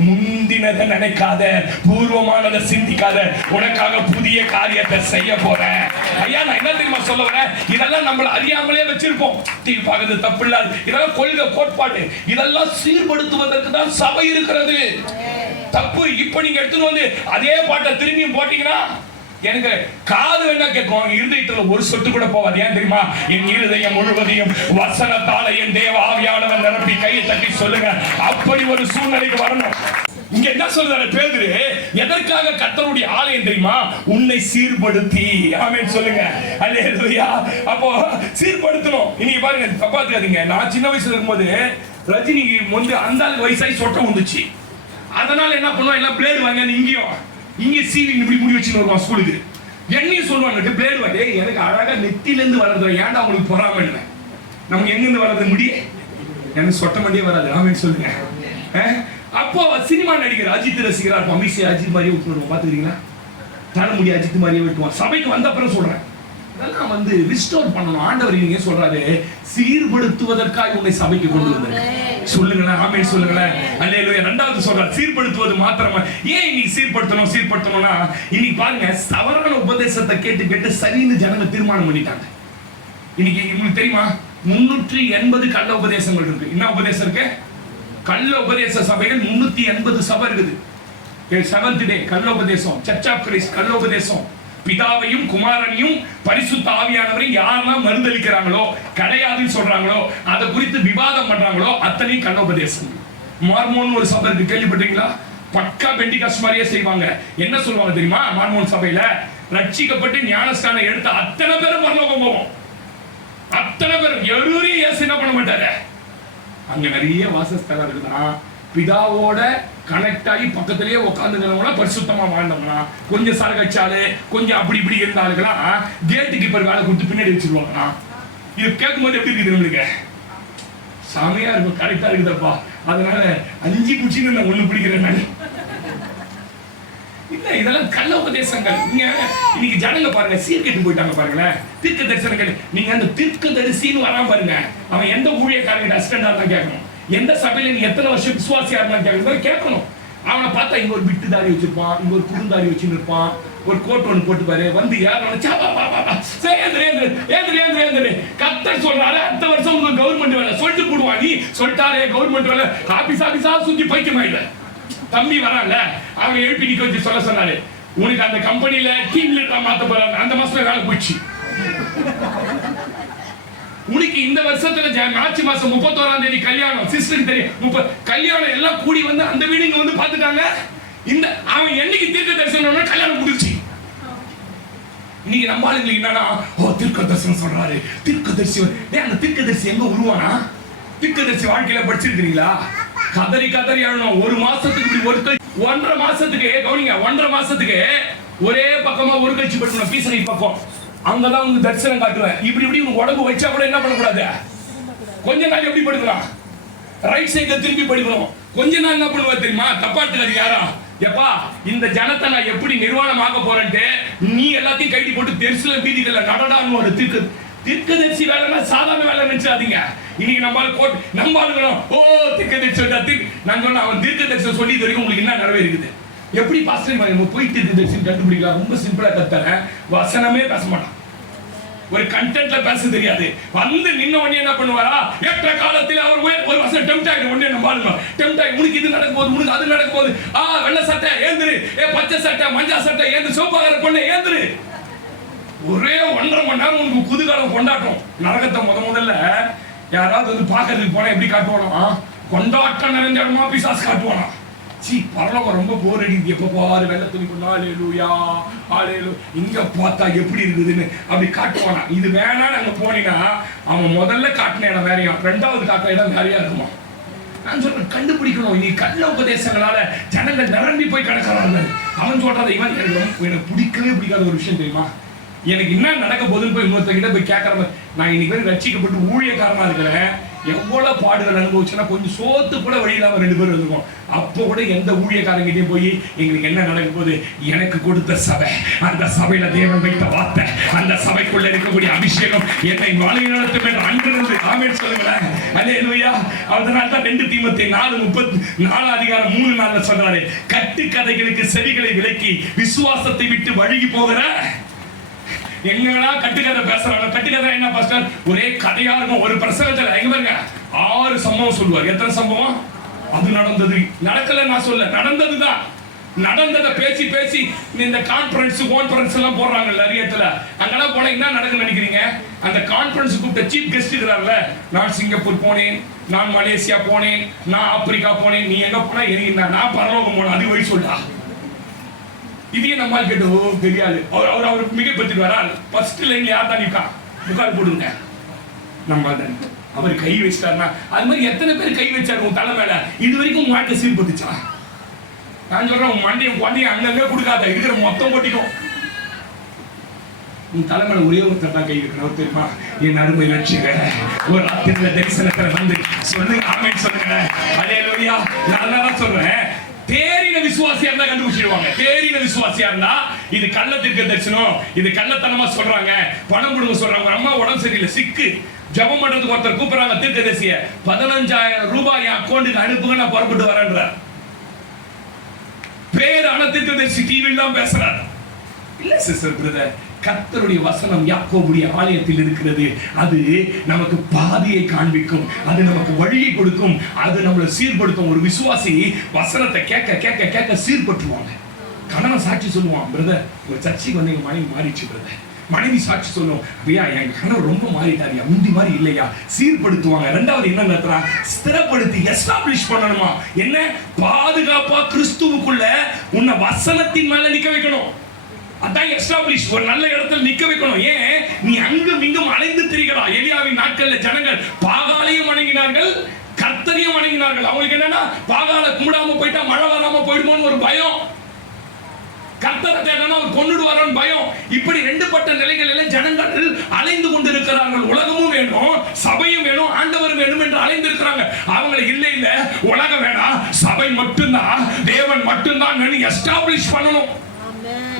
முந்தினதை நினைக்காத, பூர்வமானதை சிந்திக்காத, உனக்காக புதிய காரியத்தை செய்ய போறேன். ஐயா, நான் என்ன தெரியுமா சொல்ல வரேன்? இதெல்லாம் நம்மள அறியாமலே வச்சிருப்போம். டிவி பார்க்கறது தப்பு இல்லாது, இதெல்லாம் கொள்கை, கோட்பாடு, இதெல்லாம் சீர்படுத்துவதற்கு தான் சபை இருக்கிறது. தப்பு. இப்ப நீங்க எடுத்துட்டு வந்து அதே பாட்டை திரும்பியும் போட்டீங்கன்னா எனக்கு காது என்ன கேட்கும், இருதயத்துல ஒரு சொட்டு கூட போவாது. ஏன் தெரியுமா? என் இருதயம் முழுவதையும் வசனத்தால என் தேவ ஆவியானவர் நிரப்பி கையை தட்டி சொல்லுங்க. அப்படி ஒரு சூழ்நிலைக்கு வரணும். இங்க என்ன சொல்றாரு பேதுரு? எதற்காக கர்த்தருடைய ஆலயம் தெரியுமா? உன்னை சீர்படுத்தி. ஆமென் சொல்லுங்க. அல்லேலூயா. அப்போ சீர்படுத்தணும். இன்னைக்கு பாருங்க, தப்பா இருக்காதீங்க. நான் சின்ன வயசுல இருக்கும்போது ரஜினிக்கு வந்து அந்த வயசாகி சொட்டம் வந்துச்சு. அதனால என்ன பண்ணுவோம், எல்லாம் பிளேடு வாங்க இங்கேயும் இங்கே சீவி இப்படி முடி வச்சுன்னு வருவான் ஸ்கூலுக்கு. என்னையும் சொல்லுவாங்க பிளேடு வாங்க. எனக்கு அழகா நெத்திலேருந்து வர்றது ஏன்டா அவங்களுக்கு பொறாம. நமக்கு எங்கிருந்து வர்றது முடி? எனக்கு சொட்ட மண்டியே வராது. ஆமென் சொல்லுங்க. அப்போ சினிமா நடிகர் அஜித் ரசிகரா இருக்கும். அமித்ஷா அஜித் மாதிரியே விட்டுருவோம். பாத்துக்கிறீங்களா? தலைமுடி அஜித் மாதிரியே விட்டுவான். சபைக்கு வந்த அப்புறம் சொல்றேன், இதெல்லாம் வந்து ரிஸ்டோர் பண்ணணும். ஆண்டவர் நீங்க சொல்றாரு, சீர்படுத்துவதற்காக உன்னை சபைக்கு கொண்டு வந்தாரு. சொல்லுங்களேன், ஆமென் சொல்லுங்களேன். அல்லேலூயா. ரெண்டாவது சொல்றாரு, சீர்படுத்துவது மாத்திரமா. ஏன் இன்னைக்கு சீர்படுத்தணும்னா, இன்னைக்கு பாருங்க, தவறான உபதேசத்தை கேட்டு சரின்னு ஜனங்க தீர்மானம் பண்ணிட்டாங்க. இன்னைக்கு உங்களுக்கு தெரியுமா, 380 கள்ள உபதேசங்கள் இருக்கு. என்ன உபதேசம் இருக்கு? கள்ள உபதேச சபைகள் 380 சபை இருக்குது. செவன்த் டே கள்ள உபதேசம், சர்ச் ஆஃப் கிரைஸ்ட் கள்ள உபதேசம். பிதாவையும் குமாரனையும் பரிசுத்த ஆவியானவரையும் யாரெல்லாம் மறுதலிக்கிறாங்களோ, கிடையாதுன்னு சொல்றாங்களோ, அதை குறித்து விவாதம் பண்றாங்களோ, அத்தனையும் கள்ள உபதேசம். மார்மோன் ஒரு சபை இருக்கு, கேள்விப்பட்டீங்களா? பக்கா பெண்டிகாஸ்ட் மாதிரியே செய்வாங்க. என்ன சொல்லுவாங்க தெரியுமா? மார்மோன் சபையில ரட்சிக்கப்பட்டு ஞானஸ்தானம் எடுத்த அத்தனை பேரும் பரலோகம் போவோம். அத்தனை பேரும். எருரி இயேசு என்ன பண்ண மாட்டாரு. அங்க நிறைய வாசஸ்தலம் இருக்குதான். பிதாவோட கனெக்ட் ஆகி பக்கத்திலேயே உட்காந்துக்கிறவங்களா பரிசுத்தமா வாழ்ந்தோம்னா, கொஞ்சம் சரகச்சாலு கொஞ்சம் அப்படி இப்படி இருந்தாலுங்களா கேட்டு கீப்பர் வேலை கொடுத்து பின்னாடி வச்சிருவாங்களா. இது கேட்கும் போது எப்படி இருக்குது நம்மளுக்கு? சாமியா இருக்கும், கரெக்டா இருக்குதப்பா. அதனால 5 குச்சின்னு நான் 1 பிடிக்கிறேன் நான். இல்ல, இதெல்லாம் கள்ள உபதேசங்கள். நீங்க இன்னைக்கு ஜனங்க பாருங்க, சீர்கெட்டு போயிட்டாங்க பாருங்களேன். தீர்க்க தரிசனங்கள், நீங்க அந்த தீர்க்க தரிசின்னு வராம பாருங்க, அவன் எந்த ஊழியக்காரங்க அசிஸ்டண்டா இருந்தா கேட்கணும், எந்த சபையில நீ எத்தனை வருஷம் விசுவாசியா இருந்தா கேட்கணும். அவனை பார்த்தா இங்க ஒரு பிட்டு தாடி வச்சிருப்பான், இங்க ஒரு குறுந்தாடி வச்சுன்னு இருப்பான், ஒரு கோட் ஒன்று போட்டு பாரு, வந்து யாரும் கத்தர் சொல்றாரு அடுத்த வருஷம் உங்களுக்கு கவர்மெண்ட் வேலை சொல்லிட்டு போடுவான். நீ சொல்லிட்டாரே கவர்மெண்ட் வேலை, ஆபீஸா சுத்தி பைத்தியமாயில தம்பி வரான்ல, அவனை எழுப்பி நிக்க வச்சு சொல்ல சொன்னாரு, உனக்கு அந்த கம்பெனில டீம் லீடரா மாத்த போறாங்க, அந்த மாசத்துல வேலை போயிடுச்சு. உனக்கு இந்த வருஷத்துல மார்ச் மாசம் 31ஆம் தேதி கல்யாணம், சிஸ்டருக்கு தெரியும், கல்யாணம் எல்லாம் கூடி வந்து அந்த வீடு இங்க வந்து பாத்துட்டாங்க. இந்த அவன் என்னைக்கு தீர்க்க தரிசனம் கல்யாணம் முடிச்சு. இன்னைக்கு நம்ம ஆளுங்களுக்கு என்னன்னா, ஓ தீர்க்க தரிசனம் சொல்றாரு, தீர்க்கதரிசி. அந்த தீர்க்கதரிசி எங்க உருவானா? தீர்க்கதரிசி வாழ்க்கையில படிச்சிருக்கீங்களா? கதறி கதறி அழணும். ஒரு மாசத்துக்கு ஒரு 1.5 மாசத்துக்கு கவனிங்க, 1.5 மாசத்துக்கு ஒரே பக்கமா ஒரு கட்சி படிக்கணும், பீசனை பக்கம். அங்கதான் உங்க தரிசனம் காட்டுவேன். இப்படி இப்படி உங்க உடம்பு வச்சா கூட என்ன பண்ணக்கூடாது, கொஞ்ச நாள் எப்படி படுக்கலாம், ரைட் சைட்ல திருப்பி படிக்கணும். கொஞ்ச நாள் என்ன பண்ணுவா தெரியுமா, தப்பா எடுத்துக்காது யாரா, எப்பா இந்த ஜனத்தை நான் எப்படி நிர்வாணமாக போறேன்ட்டு நீ எல்லாத்தையும் கைட்டி போட்டு தெரிசுல வீதிகள்ல நடடான்னு ஒரு தீர்க்கதரிசி வேலைன்னா சாதாரண வேலை நினைச்சாதீங்க. இன்னைக்கு நம்ம ஆளுங்களும் ஓ தீர்க்கதரிசி நாங்க அவன் தீர்க்கதரிசி சொல்லி இது வரைக்கும் உங்களுக்கு என்ன நிறைவேறுக்குது? எப்படி பாஸ்டர் போய் தீர்க்கதரிசி கண்டுபிடிக்கலாம்? ரொம்ப சிம்பிளா கத்துறேன், வசனமே பேச மாட்டான், ஒரு கண்டென்ட்ல பேச தெரியாது. வந்து நின்ன உடனே என்ன பண்ணுவாரா, ஏற்ற காலத்தில் அவர் ஒரு வருஷம் டெம்ட் ஆகிடும். உடனே நம்ம ஆளுங்க டெம்ட் ஆகி உனக்கு இது நடக்க போகுது, உனக்கு அது நடக்க போகுது, வெள்ளை சட்டை ஏந்திரு, பச்சை சட்டை மஞ்சள் சட்டை ஏந்து, சோப்பாகர பொண்ணு ஏந்திரு. ஒரே 1.5 மணி நேரம் உனக்கு குதூகலம் கொண்டாட்டம். நரகத்தை முதல்ல யாராவது வந்து பாக்கிறதுக்கு போனா எப்படி காட்டுவானா, கொண்டாட்டம் நிறைஞ்ச இடமா பிசாசு காட்டுவானா. பரலோகம் ரொம்ப போர் அடிக்குது, எப்ப பாரு வெள்ள துணி கொண்டா ஹல்லேலூயா ஹல்லேலூயா, இங்க பார்த்தா எப்படி இருக்குதுன்னு அப்படி காட்டுவானா. இது வேணா அங்க போனீங்கன்னா அவன் முதல்ல காட்டின இடம் வேறையா, 2வது காட்டின இடம் வேறையா இருக்குமா. நான் சொல்றேன், கண்டுபிடிக்கணும். நீ கள்ள உபதேசங்களால ஜனங்கள் நிரம்பி போய் கிடக்கிறாங்க. அவன் சொல்றதை இவன் எனக்கு பிடிக்கவே பிடிக்காத ஒரு விஷயம் தெரியுமா, எனக்கு என்ன நடக்க போகுதுன்னு போய் இன்னொருத்தங்கிட்ட போய் கேட்கற. நான் இன்னைக்கு ரட்சிக்கப்பட்டு ஊழியக்காரனா இருக்கிறேன், எவ்வளவு பாடுகள் அனுபவிச்சுன்னா கொஞ்சம் சோத்து கூட வழி இல்லாம 2 பேரும் இருக்கும். அப்போ கூட எந்த ஊழியக்காரங்கிட்டையும் போய் எங்களுக்கு என்ன நடக்க போகுது, எனக்கு கொடுத்த சபை, அந்த சபையில தேவன் வைத்த வார்த்தை, அந்த சபைக்குள்ள இருக்கக்கூடிய அபிஷேகம் என்னை வழி நடத்தும் என்று அன்றிருந்து ஆமென் சொல்லுங்களேன். அல்லேலூயா. அதனால தான் 2 தீமோத்தேயு 4:34 சொல்றாரு, கட்டுக்கதைகளுக்கு செவிகளை விலக்கி விசுவாசத்தை விட்டு வழுகி போகிற எங்களா கட்டுக்கதை பேசுறாங்க. கட்டுக்கதை என்ன பாஸ்டர், ஒரே கதையா இருக்கும். ஒரு பிரசங்கத்துல எங்க பாருங்க 6 சம்பவம் சொல்லுவார். எத்தனை சம்பவம்? அது நடந்தது நடக்கல நான் சொல்ல, நடந்ததுதான். நடந்ததை பேசி பேசி இந்த கான்ஃபரன்ஸ் எல்லாம் போடுறாங்க நிறைய இடத்துல. அங்கெல்லாம் போனா என்ன நடக்குன்னு நினைக்கிறீங்க? அந்த கான்ஃபரன்ஸ் கூப்பிட்ட சீஃப் கெஸ்ட் இருக்கிறார்ல, நான் சிங்கப்பூர் போனேன், நான் மலேசியா போனேன், நான் ஆப்பிரிக்கா போனேன், நீ எங்க போனா எரியுனா, நான் பரலோகம் போனேன், அது வழி சொல்றா. இதே நம்மால் கேட்டு ஓ தெரியாது, அவர் மிகப்படுத்திடுவாரா? ஃபர்ஸ்ட் லைன்ல யார் தான் நிற்கா, புகார் போடுங்க நம்ம தான். அவர் கை வச்சிட்டாருன்னா அது மாதிரி எத்தனை பேர் கை வச்சாரு உன் தலை மேல? இது வரைக்கும் உன் வாழ்க்கை சீர்பட்டுச்சா? நான் சொல்றேன், உன் மண்டையும் குழந்தையும் அங்கங்க கொடுக்காத, இருக்கிற மொத்தம் கொட்டிக்கும். உன் தலைமையில ஒரே ஒருத்தர் தான் கை வைக்கணும் தெரியுமா? என் அருமை ரட்சகர். ஒரு ராத்திரில தரிசனத்துல வந்து சொல்லுங்க ஆமென் சொல்லுங்க. அல்லேலூயா. நான் அதான் சொல்றேன், தேறின விசுவாசியா இருந்தா கண்டுபிடிச்சிடுவாங்க. தேறின விசுவாசியா இருந்தா இது கள்ளத்திற்கு தரிசனம், இது கள்ளத்தனமா சொல்றாங்க, பணம் கொடுங்க சொல்றாங்க. அம்மா உடம்பு சரியில்லை, சிக்கு, ஜபம் பண்றதுக்கு ஒருத்தர் கூப்பிடுறாங்க தீர்க்கதரிசிய, 15,000 ரூபாய் என் அக்கௌண்ட்டுக்கு அனுப்புங்க, நான் புறப்பட்டு வரேன்ற பேரான தீர்க்கதரிசி டிவியில் தான் பேசுறாரு. இல்ல சிஸ்டர் பிரதர், கர்த்தருடைய வசனம் யாக்கோபுடைய ஆலயத்தில் இருக்கிறது. அது நமக்கு பாதையை காண்பிக்கும், அது நமக்கு வழியை கொடுக்கும், அது நம்மளை சீர்படுத்தும். ஒரு விசுவாசி வசனத்தை கேட்க கேட்க கேட்க சீர்பட்டுவாங்க. கணவன் சாட்சி சொல்லுவான், பிரதர் உங்க சர்ச்சைக்கு வந்து எங்க மனைவி மாறிடுச்சு பிரதர். மனைவி சாட்சி சொல்லும், ஐயா என் கணவர் ரொம்ப மாறிட்டாரியா, முந்தி மாதிரி இல்லையா. சீர்படுத்துவாங்க. 2வது என்ன நடத்துறா, ஸ்திரப்படுத்தி எஸ்டாப்ளிஷ் பண்ணணுமா. என்ன பாதுகாப்பா கிறிஸ்துவுக்குள்ள உன்னை வசனத்தின் மேல நிக்க வைக்கணும். அதான் எஸ்டாப்ளிஷ், ஒரு நல்ல இடத்துல நிக்க வைக்கணும். ஏன் நீ அங்கும் இங்கும் அலைந்து திரிகிறா? எலியாவின் நாட்கள்ல ஜனங்கள் பாகாலையும் வணங்கினார்கள், கர்த்தரை பாகாலையும் வணங்கினார்கள். அவங்களுக்கு என்னன்னா பாகாலை கும்பிடாம போயிட்டா மழை வராம போயிடுமோன்னு ஒரு பயம். கர்த்தரை தேடனா அவர் கொன்னுடுவாரோன்னு பயம். இப்படி ரெண்டு பட்ட நிலைகளில் ஜனங்கள் அலைந்து கொண்டிருக்கிறார்கள். உலகமும் வேணும், சபையும் வேணும், ஆண்டவரும் வேணும் என்று அலைந்து இருக்கிறாங்க. அவங்களை இல்ல உலகம் வேணாம், சபை மட்டும்தான், தேவன் மட்டும்தான் எஸ்டாப்ளிஷ் பண்ணணும்.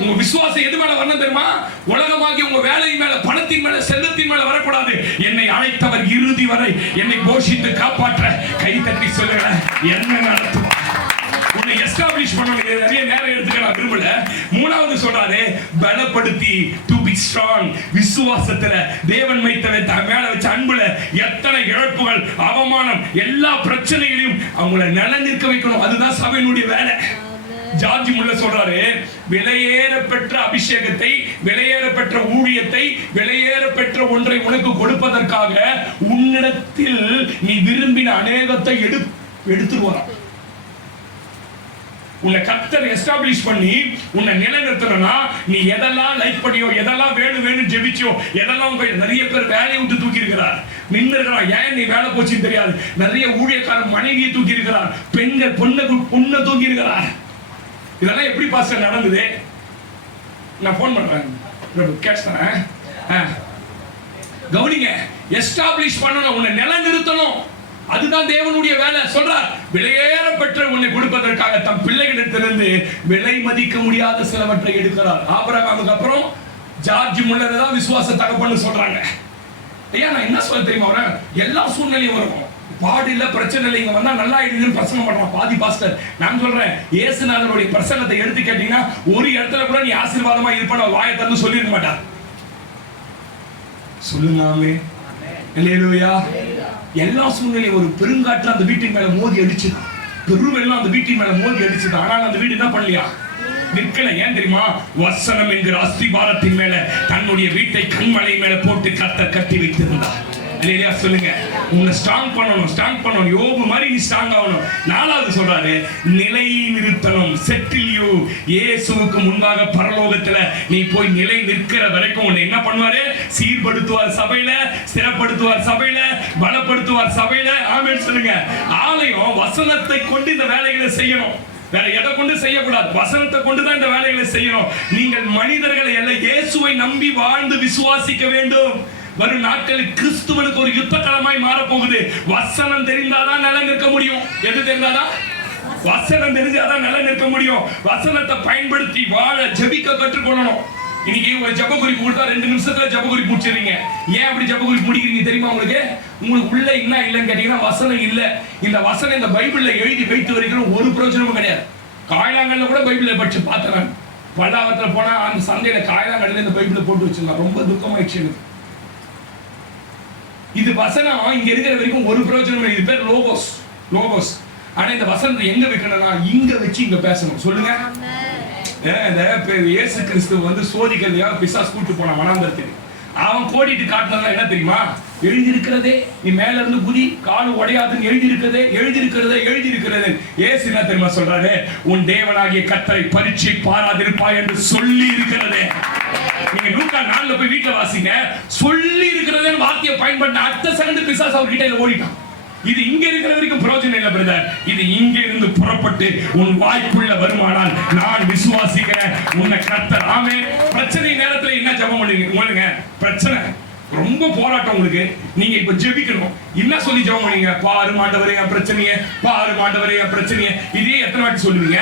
உங்க விசுவாசம் எது மேல வரணும் தெரியுமா? உலகமாகி உங்க வேலை மேல, பணத்தின் மேல, செல்வத்தின் மேல வரக்கூடாது. என்னை அழைத்தவர் இறுதி வரை என்னை போஷித்து காப்பாற்ற கை தட்டி சொல்லுங்க, என்ன நடத்துவார்? உன்னை எஸ்டாப்ளிஷ் பண்ணணும். நிறைய நேரம் எடுத்துக்க நான் விரும்பல. மூணாவது சொல்றாரு, பலப்படுத்தி, டு பி ஸ்ட்ராங். விசுவாசத்துல தேவன் வைத்தவை மேல வச்ச அன்புல எத்தனை இழப்புகள், அவமானம், எல்லா பிரச்சனைகளையும் அவங்கள நிலைநிற்க வைக்கணும். அதுதான் சபையினுடைய வேலை. ஜார்ஜ் முல்ல சொல்றாரு, விலையேற பெற்ற அபிஷேகத்தை, விலையேற பெற்ற ஊழியத்தை, விலையேற பெற்ற ஒன்றை உனக்கு கொடுப்பதற்காக உன்னிடத்தில் நீ விரும்பின அநேகத்தை எடுத்துருவான். உன்னை கர்த்தர் எஸ்டாப்ளிஷ் பண்ணி உன்னை நிலைநிறுத்தணும்னா நீ எதெல்லாம் லைக் பண்ணியோ, எதெல்லாம் வேணும் ஜெபிச்சியோ, எதெல்லாம் நிறைய பேர் வேலையை விட்டு தூக்கி இருக்கிறார், நின்று இருக்கிறார். ஏன் நீ வேலை போச்சுன்னு தெரியாது. நிறைய ஊழியக்காரன் மனைவியை தூக்கி இருக்கிறார், பெண்கள் பொண்ணை தூக்கி இருக்கிறார். இதெல்லாம் எப்படி பாஸ்டர் நடந்தது? நான் போன் பண்றேன், கேட்கிறேன். கவனிங்க, எஸ்டாப்ளிஷ் பண்ணணும், உன்னை நிலைநிறுத்தணும். அதுதான் தேவனுடைய வேலை. சொல்றார், விலையேற பெற்ற உன்னை கொடுப்பதற்காக தம் பிள்ளைகளிடத்திலிருந்து விலை மதிக்க முடியாத சிலவற்றை எடுக்கிறார். ஆபிரகாமுக்கு அப்புறம் ஜார்ஜ் முல்லர் தான் விசுவாச தகப்பன்னு சொல்றாங்க. ஐயா நான் என்ன சொல்ல தெரியுமா? அவரை எல்லா சூழ்நிலையும் வரும், பாடு இல்ல, பிரச்சனை இல்லை, இங்க வந்தா நல்லா ஆயிடுதுன்னு பிரசங்கம் பண்றான் பாதி பாஸ்டர். நான் சொல்றேன், இயேசுநாதருடைய பிரசங்கத்தை எடுத்து கேட்டீங்கன்னா ஒரு இடத்துல கூட நீ ஆசீர்வாதமா இருப்ப வாயை திறந்து சொல்லிருக்க மாட்டார். சொல்லுங்க அல்லேலூயா. எல்லா சூழ்நிலையும் ஒரு பெருங்காற்று அந்த வீட்டின் மேல மோதி அடிச்சுதான், பெருவெல்லாம் அந்த வீட்டின் மேல மோதி அடிச்சுதான். ஆனால் அந்த வீடு என்ன பண்ணலையா? நிற்கல. ஏன் தெரியுமா? வசனம் என்கிற அஸ்திபாரத்தின் மேல தன்னுடைய வீட்டை கண்மலை மேல போட்டு கர்த்தர் கட்டி வைத்திருந்தார். இல்லையா? சொல்லுங்க, உன்னை ஸ்ட்ராங் பண்ணணும். யோபு மாதிரி நீ ஸ்ட்ராங் ஆகணும். நாலாவது சொல்றாரு, நிலை நிறுத்தணும். Settle you. இயேசுவுக்கு முன்பாக பரலோகத்துல நீ போய் நிலை நிற்கிற வரைக்கும் உன்னை என்ன பண்ணுவாரு? சீர்படுத்துவார் சபையில, ஸ்திரப்படுத்துவார் சபையில, பலப்படுத்துவார் சபையில. ஆமென் சொல்லுங்க. ஆலயம் வசனத்தை கொண்டு இந்த வேலைகளை செய்யணும். வேற எதை கொண்டு செய்யக்கூடாது, வசனத்தை கொண்டு தான் இந்த வேலைகளை செய்யணும். நீங்கள் மனிதர்களை அல்ல, இயேசுவை நம்பி வாழ்ந்து விசுவாசிக்க வேண்டும். வரும் நாட்களில் கிறிஸ்துவனுக்கு ஒரு யுத்த களமாய் மாற போகுது. வசனம் தெரிந்தாதான் நிலை நிற்க முடியும். எது தெரிந்தாதான்? வசனம் தெரிஞ்சாதான் நிலை நிற்க முடியும். வசனத்தை பயன்படுத்தி வாழ, ஜெபிக்க கற்றுக்கொள்ளணும். இன்னைக்கு ஒரு ஜெப குறிப்பு கொடுத்தா 2 நிமிஷத்துல ஜெப குறிப்பு முடிச்சிடுறீங்க. ஏன் அப்படி ஜெப குறிப்பு முடிக்கிறீங்க தெரியுமா? உங்களுக்கு உள்ள என்ன இல்லைன்னு கேட்டீங்கன்னா வசனம் இல்ல. இந்த வசனம் இந்த பைபிள்ல எழுதி வைத்து வரைக்கிற ஒரு பிரயோஜனமும் கிடையாது. காயலாங்கல்ல கூட பைபிளை படிச்சு பார்த்தேன். பல்லாவரத்துல போனா அந்த சந்தையில காயலாங்கல்ல இந்த பைபிளை போட்டு வச்சிருந்தாங்க. ரொம்ப துக்கமாயிடுச்சு எனக்கு. இது வசனம் இங்க இருக்கிற வரைக்கும் ஒரு பிரயோஜனம். இது பேர் லோகோஸ். ஆனா இந்த வசனத்தை எங்க வைக்கணும்னா இங்க வச்சு இங்க பேசணும். சொல்லுங்க. இயேசு கிறிஸ்து சோதிக்கிறதையா பிசாசு கூட்டு போனான் வனாந்தரத்துக்கு. அவன் கோடிட்டு காட்டினதா என்ன தெரியுமா? எழுதியிருக்கிறதே, நீ மேல இருந்து குதி, காலு உடையாதுன்னு எழுதியிருக்கிறதே. இயேசு என்ன தெரியுமா சொல்றாரு? உன் தேவனாகிய கர்த்தரை பரீட்சை பாராதிருப்பாய் என்று சொல்லி இருக்கிறதே. நீங்க லூக்கா 4 போய் வீட்டுல வாசிங்க. சொல்லி இருக்கிறதே வார்த்தையை பயன்படுத்த அடுத்த செகண்ட் பிசாசு அவர்கிட்ட ஓடிட்டான். இது இங்க இருக்கிற வரைக்கும் பிரயோஜனம் இல்லை பிரதர். இது இங்க இருந்து புறப்பட்டு உன் வாய்ப்புள்ள வருமானால் நான் விசுவாசிக்கிறேன் உன்னை கர்த்தர். ஆமென். பிரச்சனை நேரத்துல என்ன ஜெபம் பண்ணுவீங்க? உங்களுக்கு பிரச்சனை ரொம்ப போராட்டம், உங்களுக்கு நீங்க இப்ப ஜெபிக்கணும். என்ன சொல்லி ஜெபம் பண்ணுவீங்க? பாரு ஆண்டவரே என் பிரச்சனையை. இதே எத்தனை வாட்டி சொல்லுவீங்க?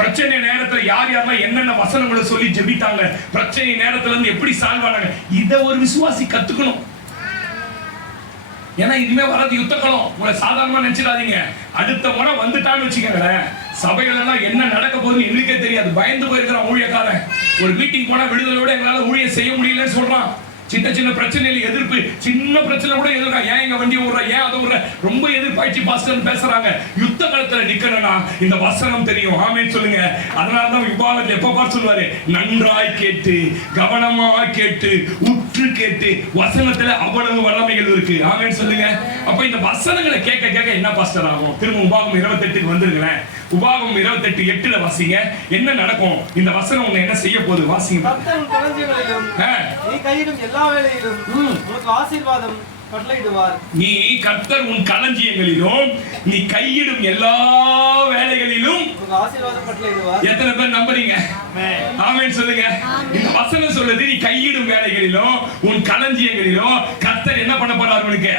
பிரச்சனை நேரத்துல யாரெல்லாம் என்னென்ன வசனங்களை சொல்லி ஜெபித்தாங்க, பிரச்சனை நேரத்துல இருந்து எப்படி சால்வ் ஆனாங்க, இத ஒரு விசுவாசி கத்துக்கணும். ஏன்னா இதுமே வராது யுத்த களம். உங்களை சாதாரணமா நினைச்சிடாதீங்க. அடுத்த முறை வந்துட்டான்னு வச்சுக்கோங்களேன், சபைகள் எல்லாம் என்ன நடக்க போகுதுன்னு எங்களுக்கே தெரியாது. பயந்து போயிருக்கிற ஊழியக்காரன் ஒரு மீட்டிங் போனா விடுதலையோட எங்களால ஊழிய செய்ய முடியலன்னு சொல்றான். சின்ன பிரச்சனையில எதிர்ப்பு, சின்ன பிரச்சனை கூட எதிர்க்கா. ஏன் எங்க வண்டி ஓடுற, ஏன் அதை ஓடுற, ரொம்ப எதிர்ப்பாய்ச்சி பாஸ்டர் பேசுறாங்க. யுத்த காலத்துல நிக்கணும்னா இந்த வசனம் தெரியும். ஆமென் சொல்லுங்க. அதனாலதான் விவாதத்தில் எப்ப பார்த்து சொல்லுவாரு, நன்றாய் கேட்டு, கவனமா கேட்டு, உற்று கேட்டு. வசனத்துல அவ்வளவு வல்லமைகள் இருக்கு. ஆமென் சொல்லுங்க. அப்ப இந்த வசனங்களை கேட்க கேட்க என்ன பாஸ்டர் ஆகும்? திரும்ப உபாகம் 28க்கு வந்துருங்களேன். உபாகம் 28:8 வாசிங்க. என்ன நடக்கும்? இந்த வசனம் உன்னை என்ன செய்ய போகுது? வாசிங்க. கர்த்தர் களஞ்சியங்களிலும் நீ கையிடும் எல்லா வேளையிலும் உனக்கு ஆசீர்வாதம் கட்டளையிடுவார். நீ கர்த்தர் உன் களஞ்சியங்களிலும் நீ கையிடும் எல்லா வேலைகளிலும் உனக்கு ஆசீர்வாதம் கட்டளையிடுவார். எத்தனை பேர் நம்புறீங்க? ஆமென் சொல்லுங்க. இந்த வசனம் சொல்லுது, நீ கையிடும் வேலைகளிலும் உன் களஞ்சியங்களிலும் கர்த்தர் என்ன பண்ண போறார் உங்களுக்கு?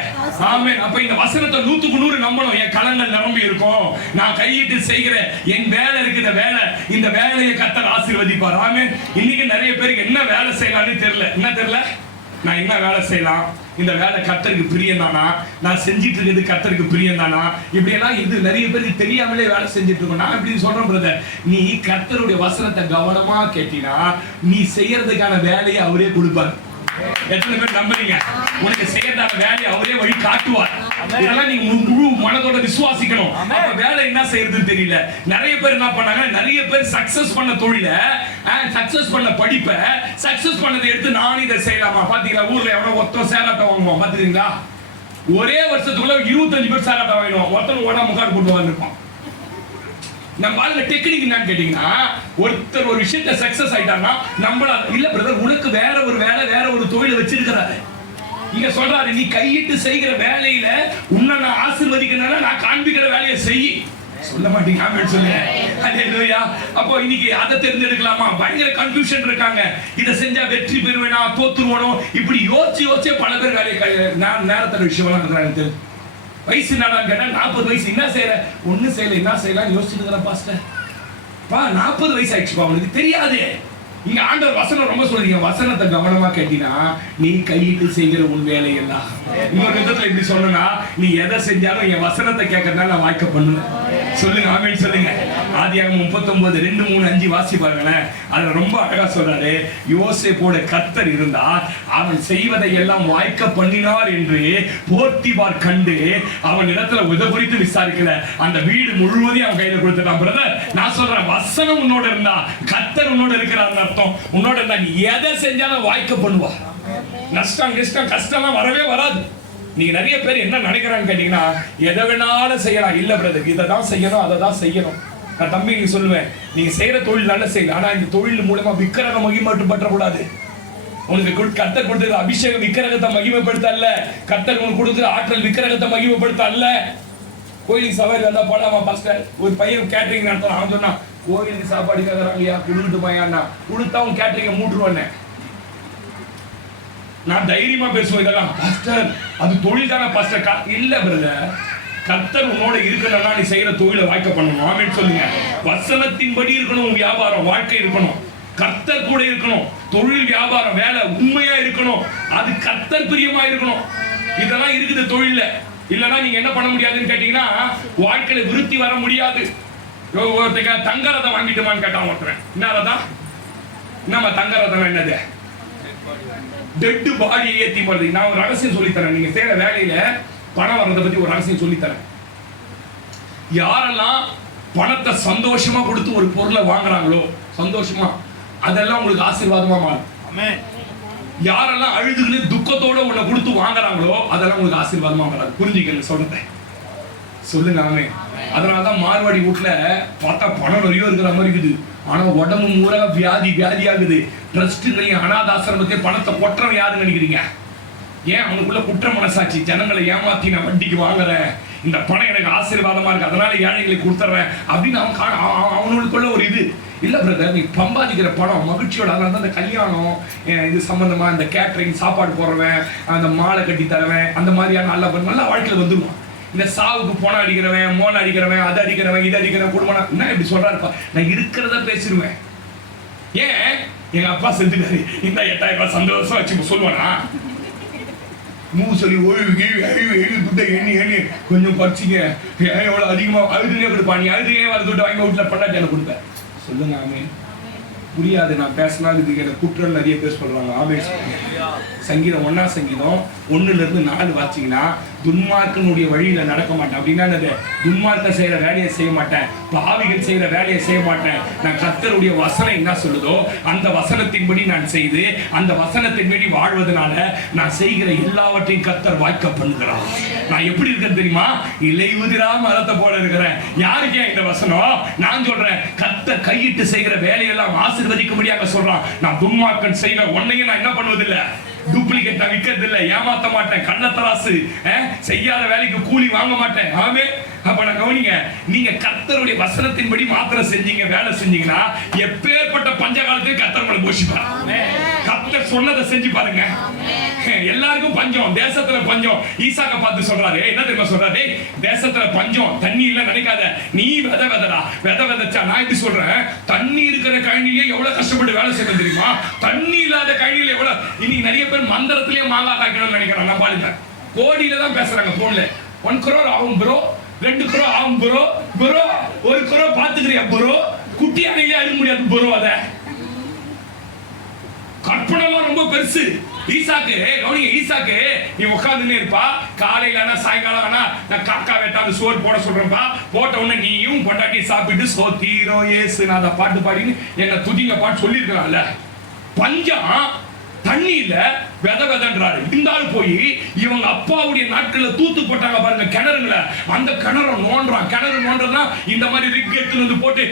ஆமென். அப்ப இந்த வசனத்தை 100க்கு 100 நம்பணும். என் களங்கள் நிரம்பி இருக்கும், நான் கையிட்டு செய்கிற என் வேலை இருக்குது, இந்த வேலையை கர்த்தர் ஆசீர்வதிப்பார். ஆமென். இன்னைக்கு நிறைய பேருக்கு என்ன வேலை செய்யலாம்னு தெரியல. என்ன தெரியல? நான் என்ன வேலை செய்யலாம், இந்த வேலை கர்த்தருக்கு பிரியம் தானா, நான் செஞ்சிட்டு இருக்கிறது கர்த்தருக்கு பிரியம் தானா, இப்படி எல்லாம் இது நிறைய பேருக்கு தெரியாமலே வேலை செஞ்சுட்டு இருக்கோம். நான் இப்படி சொல்றேன் பிரதர், நீ கர்த்தருடைய வசனத்தை கவனமா கேட்டினா நீ செய்யறதுக்கான வேலையை அவரே கொடுப்பார். எத்தனை பேர் நம்புறீங்க? உனக்கு செய்யறதான வேலையை அவரே வழி காட்டுவார். இதெல்லாம் நீங்க முழு மனதோட விசுவாசிக்கணும். அப்ப வேலை என்ன செய்யறதுன்னு தெரியல. நிறைய பேர் என்ன பண்ணாங்க, நிறைய பேர் சக்சஸ் பண்ண தொழில, சக்சஸ் பண்ண படிப்பை, சக்சஸ் பண்ணதை எடுத்து நான் இதை செய்யலாமா? பாத்தீங்களா, ஊர்ல எவ்வளவு ஒருத்தர் சேராட்ட வாங்குவோம் பாத்தீங்களா? ஒரே வருஷத்துக்குள்ள 25 பேர் சேராட்ட வாங்கிடுவோம். ஒருத்தர் ஓடா முக்காடு போட்டு வந்துருப்போம். நம்ம வாழ்க்கை டெக்னிக் என்னன்னு கேட்டீங்கன்னா, ஒருத்தர் ஒரு விஷயத்தை சக்சஸ் ஆயிட்டாங்கன்னா நம்மள இல்ல பிரதர், உனக்கு வேற ஒரு வேலை, வேற ஒரு தொழிலை வச்சிருக்கிறாரு. இங்க சொல்றாரு, நீ கையிட்டு செய்கிற வேலையில உன்னை நான் ஆசீர்வதிக்கிறேன்னா நான் காண்பிக்கிற வேலையை செய். சொல்ல மாட்டீங்க? ஆமென் சொல்லுங்க. ஹல்லேலூயா. அப்போ இன்னைக்கு அதை தேர்ந்தெடுக்கலாமா? பயங்கர கன்ஃபியூஷன் இருக்காங்க. இதை செஞ்சா வெற்றி பெறுவேனா, தோத்துருவானோ, இப்படி யோசிச்சு பல பேர் வேலையை நேரத்தோட விஷயம்லாம் இருக்கிறாங்க. வயசு என்னடான்னு கேட்டா 40 வயசு, என்ன செய்யற? ஒண்ணு செய்யல, என்ன செய்யலாம் யோசிச்சுட்டு இருக்கிற பாஸ்டர். 40 வயசு ஆயிடுச்சுப்பா, அவனுக்கு தெரியாது. இங்க ஆண்டவர் வசனம் ரொம்ப சொல்றீங்க. வசனத்தை கவனமா கேட்டினா நீ கையிட்டு செய்கிற உன் வேலை எல்லாம். இன்னொரு விதத்துல இப்படி சொன்னா, நீ எதை செஞ்சாலும் என் வசனத்தை கேட்கறதுனால நான் வாய்க்க பண்ணுவேன். சொல்லுங்க, ஆமென் சொல்லுங்க. ஆதியாகமம் 39 2 3 5 வாசி பாருங்களேன். அதுல ரொம்ப அழகா சொல்றாரு, யோசேப்போட கர்த்தர் இருந்தார், அவன் செய்வதை எல்லாம் வாய்க்க பண்ணினார் என்று போர்த்திபார் கண்டு அவன் இடத்துல உதவித்து விசாரிக்கல, அந்த வீடு முழுவதையும் அவன் கையில கொடுத்துட்டான். பிரதர், நான் சொல்றேன், வசனம் உன்னோட இருந்தா, கர்த்தர் உன்னோட இருக்கிறார் அர்த்தம். உன்னோட இருந்தா நீ எதை செஞ்சாலும் வாய்க்க பண்ணுவா. நஷ்டம் கிஷ்டம் கஷ்டம்லாம் வரவே வராது. நீங்க நிறைய பேர் என்ன நினைக்கிறான்னு கேட்டீங்கன்னா, எதை வேணாலும் செய்யலாம். இல்ல பிரதர், இதை தான் செய்யணும், அதை தான் செய்யணும். நான் தம்பி நீ சொல்லுவேன், நீங்க செய்யற தொழில் நல்ல செய்யலாம், ஆனா இந்த தொழில் மூலமா விக்கிரக மகிமைப்பட்டு கூடாது. உனக்கு கர்த்தர் கொடுத்தது அபிஷேகம் விக்கிரகத்தை மகிமைப்படுத்த அல்ல. கர்த்தர் உனக்கு கொடுத்தது ஆற்றல் விக்கிரகத்தை மகிமைப்படுத்த அல்ல. கோயிலுக்கு சவாரி வந்தா போலாமா பாஸ்டர்? ஒரு பையன் கேட்டரிங் நடத்தலாம். அவன் சொன்னா, கோயிலுக்கு சாப்பாடு கேட்கறாங்கய்யா, கொடுத்துட்டு போயான்னா, கொடுத்தா அவன் கேட்டரிங்க மூட்டுருவானே. நான் தைரியமா பேசுவேன், இதெல்லாம் பாஸ்டர் அது தொழில் தானே பாஸ்டர். இல்ல பிரதர், கர்த்தர் உன்னோட இருக்கணும்னா நீ செய்யற தொழிலை வாய்க்க பண்ணணும். ஆமென் சொல்லுங்க. வசனத்தின்படி இருக்கணும், உன் வியாபாரம் வாழ்க்கை இருக்கணும், கர்த்தர் கூட இருக்கணும். தொழில் வியாபாரம் வேலை உண்மையா இருக்கணும், அது கர்த்தர் பிரியமா இருக்கணும். இதெல்லாம் இருக்குது தொழில. இல்லன்னா நீங்க என்ன பண்ண முடியாதுன்னு கேட்டீங்கன்னா, வாழ்க்கையில விருத்தி வர முடியாது. தங்க ரதம் வாங்கிட்டுமான்னு கேட்டான் ஒருத்தன். என்ன ரதம்? என்னமா தங்க ரதம்? என்னது? டெட் பாடியை ஏத்தி போறது. நான் ஒரு ரகசியம் சொல்லித்தரேன். நீங்க செய்யற வேலையில பணம் வர்றதை பத்தி ஒரு ரகசியம் சொல்லித்தரேன். யாரெல்லாம் பணத்தை சந்தோஷமா கொடுத்து ஒரு பொருளை வாங்குறாங்களோ, சந்தோஷமா, அதெல்லாம் உங்களுக்கு ஆசீர்வாதமா மாறும். யாரெல்லாம் அழுதுன்னு துக்கத்தோட உன்னை கொடுத்து வாங்குறாங்களோ, அதெல்லாம் உங்களுக்கு ஆசீர்வாதமா மாறாது. புரிஞ்சுக்கங்க சொல்றேன். சொல்லுங்க ஆமென். அதனாலதான் மார்வாடி வீட்டுல பார்த்தா பணம் நிறைய இருக்கிற மாதிரி இருக்குது, ஆனா உடம்பு மூரா வியாதி ஆகுது. ட்ரஸ்ட்களையும் அனாதாசிரமத்தையும் பணத்தை கொட்டுறவன் யாருன்னு நினைக்கிறீங்க? ஏன்? அவனுக்குள்ள குற்ற மனசாட்சி. ஜனங்களை ஏமாத்தி நான் வண்டிக்கு வாங்குறேன், இந்த பணம் எனக்கு ஆசீர்வாதமா இருக்கு, அதனால ஏழைகளுக்கு கொடுத்துறேன் அப்படின்னு அவனுக்குள்ள ஒரு இது. இல்ல பிரதர், நீ சம்பாதிக்கிற பணம் மகிழ்ச்சியோட, அதனால தான் இந்த கல்யாணம் இது சம்பந்தமா, இந்த கேட்டரிங் சாப்பாடு போடுறவன், அந்த மாலை கட்டி தரவன், அந்த மாதிரியான நல்ல வாழ்க்கையில வந்துருவான். இந்த சாவுக்கு போன அடிக்கிறவன், மோன அடிக்கிறவன், அது அடிக்கிறவன், இது அடிக்கிறவன், குடும்பம் என்ன இப்படி சொல்றாருப்பா. நான் இருக்கிறத பேசிடுவேன். ஏன்? எங்க அப்பா செஞ்சுட்டாரு, இந்த 8000 ரூபாய் சந்தோஷம் வச்சு சொல்லுவானா? சொல்லி எண்ணி கொஞ்சம் பறிச்சிங்க, எவ்வளவு அதிகமா அழுதுனே கொடுப்பா. நீ அழுதுனே வர துட்டு வாங்கி வீட்டுல பண்ணாட்டி எனக்கு கொடுப்பேன். சொல்லுங்க ஆமென். புரியாது, நான் பேசினா இதுக்கு எனக்கு குற்றம் நிறைய பேர் சொல்றாங்க. ஆமென். சங்கீதம் 1 சங்கீதம் 1-4 வாசிங்கன்னா, துன்மார்க்கனுடைய வழியில நடக்க மாட்டேன். அப்படின்னா என்னது? துன்மார்க்க செய்யற வேலையை செய்ய மாட்டேன், பாவிகள் செய்யற வேலையை செய்ய மாட்டேன். நான் கர்த்தருடைய வசனம் என்ன சொல்லுதோ அந்த வசனத்தின்படி நான் செய்து, அந்த வசனத்தின்படி வாழ்வதனால நான் செய்கிற எல்லாவற்றையும் கர்த்தர் வாய்க்க பண்ணுகிறார். நான் எப்படி இருக்கேன் தெரியுமா? இலையுதிரா மரத்தை போல இருக்கிறேன். யாருக்கே இந்த வசனம்? நான் சொல்றேன், கர்த்தர் கையிட்டு செய்கிற வேலையெல்லாம் ஆசீர்வதிக்கும்படியாக சொல்றான். நான் துன்மார்க்கன் செய்வேன், உன்னையும் நான் என்ன பண்ணுவதில்லை, டூப்ளிகேட் நான் விக்கிறது இல்ல, ஏமாத்த மாட்டேன், கள்ளத்தராசு, செய்யாத வேலைக்கு கூலி வாங்க மாட்டேன். ஆமே. அப்ப நான் கவனிங்க, நீங்க கர்த்தருடைய வசனத்தின்படி மாத்திரம் செஞ்சீங்க, வேலை செஞ்சீங்கன்னா எப்பேற்பட்ட பஞ்ச காலத்தையும் கர்த்தர் உங்களை போஷிப்பார். கர்த்தர் சொன்னதை செஞ்சு பாருங்க. எல்லாருக்கும் பஞ்சம், தேசத்துல பஞ்சம். ஈசாக்க பார்த்து சொல்றாரு, என்ன தெரியுமா சொல்றாரு? தேசத்துல பஞ்சம், தண்ணி இல்ல நினைக்காத, நீ விதை விதடா. விதை விதைச்சா, நான் எப்படி சொல்றேன், தண்ணி இருக்கிற கழனிலே எவ்வளவு கஷ்டப்பட்டு வேலை செய்யணும் தெரியுமா? தண்ணி இல்லாத கழனில எவ்வளவு. இன்னைக்கு நிறைய பேர் மந்திரத்திலேயே மாங்காய் காய்க்கணும்னு நினைக்கிறாங்க. நம்ம ஆளுங்க கோடியில தான் பேசுறாங்க போன்ல. 1 crore ஆகும் ப்ரோ, 2 crore ஆகும் ப்ரோ, ப்ரோ 1 crore பாத்துக்கிறியா ப்ரோ? குட்டி அணையிலே அழுக முடியாது ப்ரோ. அத கற்பனை ரொம்ப பெருசு. ஈசாக்கு கவனிங்க, ஈசாக்கு நீ உட்கார்ந்துன்னே இருப்பா, காலையில ஆனா சாயங்காலம் ஆனா நான் காக்கா வெட்டாந்து சோறு போட சொல்றேன்ப்பா, போட்ட உடனே நீயும் பொண்டாட்டி சாப்பிட்டு சோத்தீரோ ஏசுநாத பாட்டு பாடின்னு என்ன துதிங்க பாட்டு சொல்லியிருக்கலாம்ல. பஞ்சம், தண்ணி இல்ல, வித விதன்றாரு. இருந்தாலும் போய் இவங்க அப்பாவுடைய நாட்கள்ல தூத்து போட்டாங்க பாருங்க கிணறுங்கள, அந்த கிணறு நோன்றான். கிணறு நோன்றதுனா இந்த மாதிரி ரிக் எடுத்து வந்து போட்டு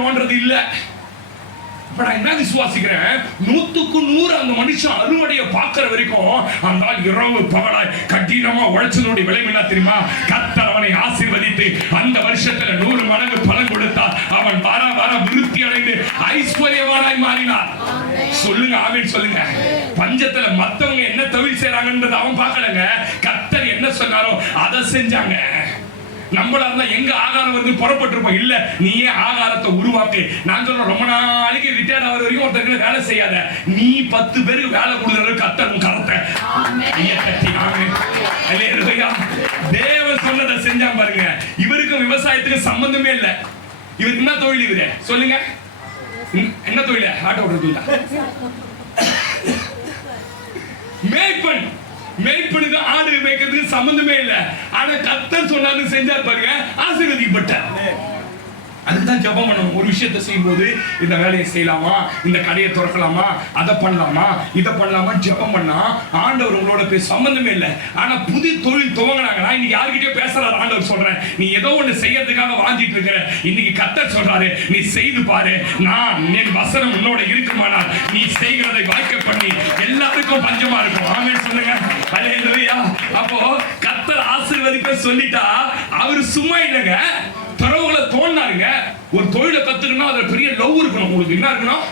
நோன்றது இல்ல. இப்ப நான் என்ன விசுவாசிக்கிறேன், 100க்கு 100 அந்த மனுஷன் அறுவடையை பார்க்கிற வரைக்கும் அந்த இரவு பகலாய் கடினமா உழைச்சதோட விளைவு என்ன தெரியுமா? கர்த்தர் அவனை ஆசீர்வதித்து அந்த வருஷத்துல 100 மடங்கு பலன் கொடுத்தார். அவன் வர வர விருத்தி அடைந்து ஐஸ்வர்யவானாய் மாறினார். சொல்லுங்க ஆமென் சொல்லுங்க. பஞ்சத்துல மத்தவங்க என்ன தொழில் செய்றாங்கன்றது அவன் பார்க்கலங்க, கர்த்தர் என்ன சொன்னாரோ அதை செஞ்சாங்க. நம்மளா இருந்தா எங்க ஆகாரம் வந்து புறப்பட்டிருப்போம். இல்ல, நீயே ஆகாரத்தை உருவாக்கு. நான் சொல்றேன், ரொம்ப நாளைக்கு ரிட்டையர்ட் ஆகிற வரைக்கும் ஒருத்தருக்கு வேலை செய்யாத, நீ 10 பேருக்கு வேலை கொடுக்குற கர்த்தர் கரத்தை தேவன் சொன்னதை செஞ்சா பாருங்க. இவருக்கும் விவசாயத்துக்கு சம்பந்தமே இல்ல. இவருக்கு என்ன தொழில்? இவரு சொல்லுங்க, என்ன தொழில்? ஆட்டோ ஓட்டுறதுல மேய்ப்பன். மேய்ப்பனுக்கு ஆடு மேய்க்கிறதுக்கு சம்பந்தமே இல்லை. ஆனா கர்த்தர் சொன்னாரு, செஞ்சார் பாருங்க, ஆசீர்வதிக்கப்பட்டார். அதுதான் ஜெபம் பண்ணணும். ஒரு விஷயத்தை செய்யும் போது இந்த வேலையை செய்யலாமா, இந்த கடையை திறக்கலாமா, அதை பண்ணலாமா, இதை பண்ணலாமா, ஜெபம் பண்ணா ஆண்டவர் உங்களோட பேச சம்பந்தமே இல்லை. ஆனா புது தொழில் துவங்கினாங்கன்னா, இன்னைக்கு யார்கிட்டயோ பேசுறாரு ஆண்டவர், சொல்றேன் நீ ஏதோ ஒண்ணு செய்யறதுக்காக வாழ்ந்துட்டு இருக்கிற, இன்னைக்கு கர்த்தர் சொல்றாரு நீ செய்து பாரு, நான் என் வசனம் உன்னோட இருக்குமானால் நீ செய்கிறதை வாய்க்க பண்ணி எல்லாருக்கும் பஞ்சமா இருக்கும். ஆமென் சொல்லுங்க. ஹல்லேலூயா. அப்போ கர்த்தர் ஆசீர்வதிக்க சொல்லிட்டா அவர் சும்மா இல்லைங்க, தரவுகளை தோணாருங்க. ஒரு தொழிலை கத்துக்கணும், அதுல பெரிய லவ் இருக்கணும். உங்களுக்கு என்ன இருக்கணும்?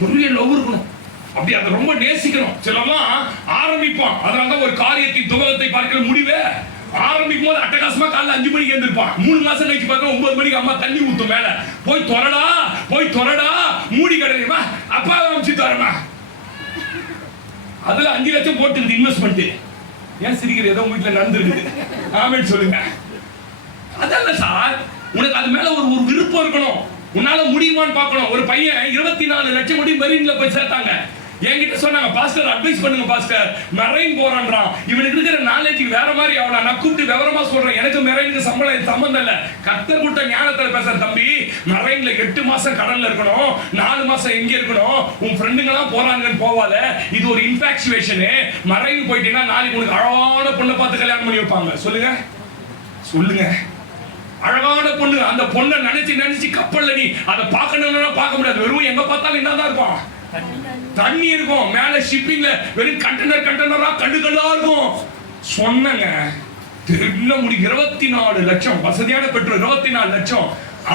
பெரிய லவ் இருக்கணும். அப்படி அதை ரொம்ப நேசிக்கணும். சிலலாம் ஆரம்பிப்பான், அதனாலதான் ஒரு காரியத்தின் துவக்கத்தை பார்க்கிற முடிவே ஆரம்பிக்கும் போது அட்டகாசமா காலைல 5 மணிக்கு எழுந்திருப்பான். 3 மாசம் கழிச்சு பார்த்தா 9 மணிக்கு அம்மா தண்ணி ஊத்தும் மேல, போய் தொரடா போய் தொரடா, மூடி கிடைக்குமா, அப்பா அமைச்சு தரமா. அதுல 5 லட்சம் போட்டு இன்வெஸ்ட்மெண்ட். ஏன் சிரிக்கிற? ஏதோ வீட்டுல நடந்துருக்கு. ஆமென் சொல்லுங்க. அதல்ல சார், உனக்கு அது மேல ஒரு விருப்பம் இருக்கணும். உன்னால முடியுமான்னு பார்க்கணும். ஒரு பையன் 24 லட்சம் கோடி மெரீன்ல போய் சேர்த்தாங்க. என்கிட்ட சொன்னாங்க, பாஸ்டர் அட்வைஸ் பண்ணுங்க பாஸ்டர், மெரைன் போறான்றான், இவனுக்கு இருக்கிற நாலேஜ் வேற மாதிரி அவளை நான் கூப்பிட்டு விவரமா சொல்றேன். எனக்கு மெரைனுக்கு சம்பந்தம் இல்ல, கர்த்தர் கூட்ட ஞானத்துல பேசுற தம்பி. மெரைன்ல 8 மாசம் கடல்ல இருக்கணும், 4 மாசம் எங்க இருக்கணும், உன் ஃப்ரெண்டுங்க எல்லாம் போறாங்கன்னு போவாத. இது ஒரு இன்ஃபாக்சுவேஷன். மெரைன் போயிட்டீங்கன்னா நாளைக்கு உனக்கு அழகான பொண்ணை பார்த்து கல்யாணம் பண்ணி வைப்பாங்க. சொல்லுங்க சொல்லுங்க. அழகான பொண்ணு, அந்த பொண்ணை நினைச்சு கப்பல்ல நீ அதை பார்க்கணும்னா பார்க்க முடியாது. வெறும் எங்க பார்த்தாலும் என்னதான் இருக்கும், தண்ணி இருக்கும். மேல ஷிப்பிங்ல வெறும் கண்டெய்னரா கண்டுகளா இருக்கும். சொன்னங்க, தெரியல முடி 24 லட்சம் வசதியான பெட்ரோல், 24 லட்சம்.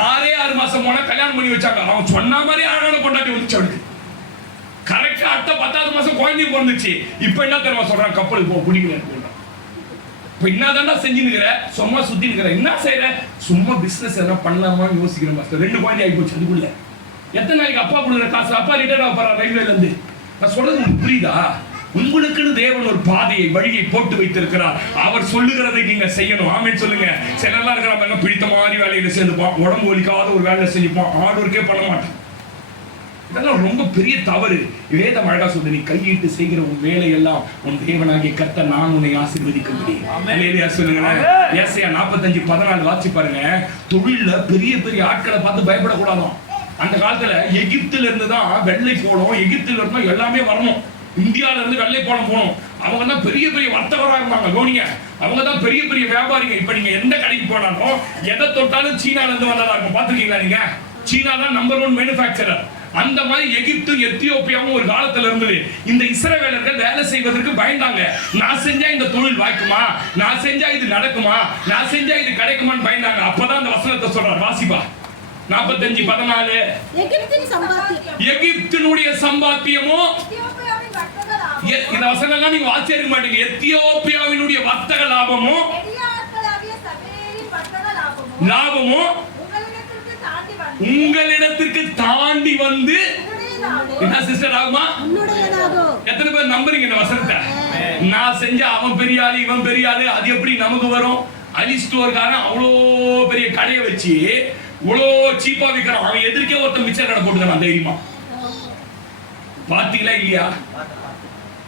6 மாசம் போனா கல்யாணம் பண்ணி வச்சாங்க. அவன் சொன்ன மாதிரி அழகான பொண்டாட்டி வந்துச்சு அவனுக்கு. கரெக்டா அடுத்த 10வது மாசம் குழந்தை பிறந்துச்சு. இப்ப என்ன தெரியுமா சொல்றான், கப்பலுக்கு போ, பிடிக்கல. என்னதான்டா செஞ்சுக்கிற, சும்மா சுத்தி இருக்கிற, என்ன செய்யற, சும்மா பிசினஸ் என்ன பண்ணலாமான்னு யோசிக்கிறேன் பாஸ்டர். 2 குழந்தை ஆகி போச்சு. அதுக்குள்ள எத்தனை நாளைக்கு அப்பா கொடுக்குற காசு, அப்பா ரிட்டர்ன் ஆக போறான் ரயில்வேல இருந்து. நான் சொல்றது உங்களுக்கு புரியுதா? உங்களுக்குன்னு தேவன் ஒரு பாதையை வழியை போட்டு வைத்திருக்கிறார். அவர் சொல்லுகிறதை நீங்க செய்யணும். ஆமென் சொல்லுங்க. சிலர்லாம் இருக்கிறாங்க, பிடித்த மாதிரி வேலையில சேர்ந்துப்பான், உடம்பு வலிக்காத ஒரு வேலையில செஞ்சுப்பான், ஆர்டருக்கே பண்ண மாட்டான். இதெல்லாம் ரொம்ப பெரிய தவறு. வேதம் அழகா சொல்லுது, நீ கையிட்டு செய்கிற உன் வேலையெல்லாம் உன் தேவனாகிய கர்த்தர் நான் உன்னை ஆசீர்வதிக்க முடியும். அல்லேலூயா சொல்லுங்க. ஏசாயா 45:14 வாசி பாருங்க. தொழில்ல பெரிய பெரிய ஆட்களை பார்த்து பயப்படக்கூடாதாம். அந்த காலத்துல எகிப்துல இருந்து தான் வெள்ளை போனோம், எகிப்துல இருந்து எல்லாமே வரணும், இந்தியால இருந்து வெள்ளை போனம் போனோம். அவங்க தான் பெரிய பெரிய வர்த்தகரா இருந்தாங்க. கவனிங்க, அவங்க தான் பெரிய பெரிய வியாபாரிங்க. இப்ப நீங்க எந்த கடைக்கு போனாலும் எதை தொட்டாலும் சீனால இருந்து வந்ததா இருக்கும். பாத்துருக்கீங்களா நீங்க? சீனா தான் நம்பர் 1 மேனுஃபேக்சரர். அந்த மாதிரி எகிப்தும் எத்தியோப்பியாவும் ஒரு காலத்துல இருந்தது. இந்த இஸ்ரவேலர்கள் வேலை செய்வதற்கு பயந்தாங்க. நான் செஞ்சா இந்த தொழில் வாய்க்குமா, நான் செஞ்சா இது நடக்குமா, நான் செஞ்சா இது கிடைக்குமான்னு பயந்தாங்க. அப்பதான் அந்த வசனத்தை சொல்றார், வாசிப்பா 45:14. எகிப்தினுடைய சம்பாத்தியமோ, இந்த வசனம்லாம் நீங்க வாசிக்க மாட்டீங்க. எத்தியோப்பியாவினுடைய வர்த்தக லாபமோ உங்களிடத்திற்கு தாண்டி வந்து என்ன சிஸ்டர் ஆகுமா? எத்தனை பேர் நம்புறீங்க இந்த வசனத்தை? நான் செஞ்சா அவன் பெரிய ஆளு, இவன் பெரிய ஆளு, அது எப்படி நமக்கு வரும்? அலி ஸ்டோர்காரன் அவ்வளோ பெரிய கடையை வச்சு இவ்வளோ சீப்பா விற்கிறான். அவன் எதிர்க்கே ஒருத்தன் மிச்சர் கடை போட்டுக்கிறான் தைரியமா. பாத்தீங்களா இல்லையா?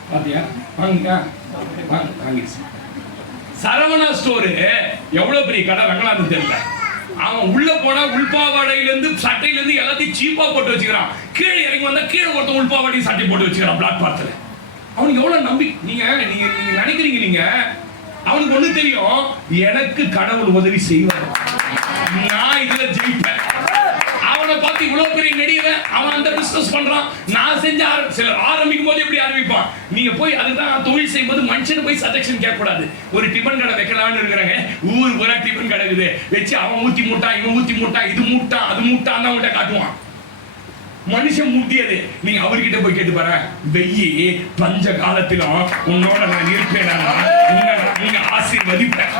பாத்தியா? வாங்க வாங்க. சரவணா ஸ்டோரு எவ்வளவு பெரிய கடை ரங்கநாதன் தெரியல. அவன் உள்ள போனா உள்பாவாடையில இருந்து சட்டையில இருந்து எல்லாத்தையும் சீப்பா போட்டு வச்சுக்கிறான். கீழே இறங்கி வந்தா கீழே ஒருத்தன் உள்பாவாடையும் சட்டை போட்டு வச்சுக்கிறான் பிளாட்பாரத்துல. அவனுக்கு எவ்வளவு நம்பி நீங்க நினைக்கிறீங்க? நீங்க அவனுக்கு ஒண்ணு தெரியும், எனக்கு கடவுள் உதவி செய்வார், நான் இதுல ஜெயிப்பேன். அவனை பார்த்து இவ்வளவு பெரிய நடிகன், அவன் அந்த பிசினஸ் பண்றான், நான் செஞ்ச சிலர் ஆரம்பிக்கும் போது எப்படி ஆரம்பிப்பான்? நீங்க போய் அதுதான் தொழில் செய்யும்போது மனுஷனை போய் சஜெக்ஷன் கேட்க கூடாது. ஒரு டிபன் கடை வைக்கலாம்னு இருக்கிறாங்க, ஊர் ஊரா டிபன் கடை இருக்குது, வச்சு அவன் ஊத்தி மூட்டான், இவன் ஊத்தி மூட்டான், இது மூட்டான் அது மூட்டான் தான் அவன்கிட்ட காட்டுவான். மனுஷன் மூட்டியது. நீங்க அவர்கிட்ட போய் கேட்டு பாரு, வெய்யி பஞ்ச காலத்திலும் உன்னோட நான் இருப்பேன், நீங்க ஆசீர்வதிப்பேன்.